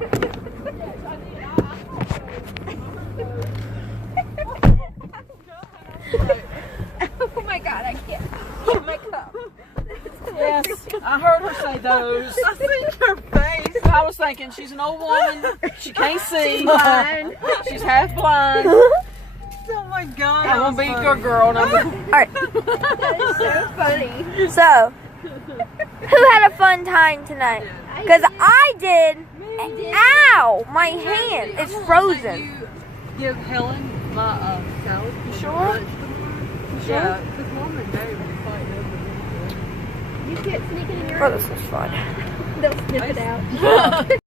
Oh my god, I can't get my cup. Yes, I heard her say those. I seen her face. I was thinking she's an old woman. She can't see. Blind. She's half blind. Oh my god. I'm gonna be your girl. And I'm gonna... alright. That is so funny. So, who had a fun time tonight? Because I did. Ow! My hand is frozen. You give Helen my salad. You sure? Yeah, because Mom and Dad were fighting over You can't sneak it in your Oh, this is fun. They'll sniff it out.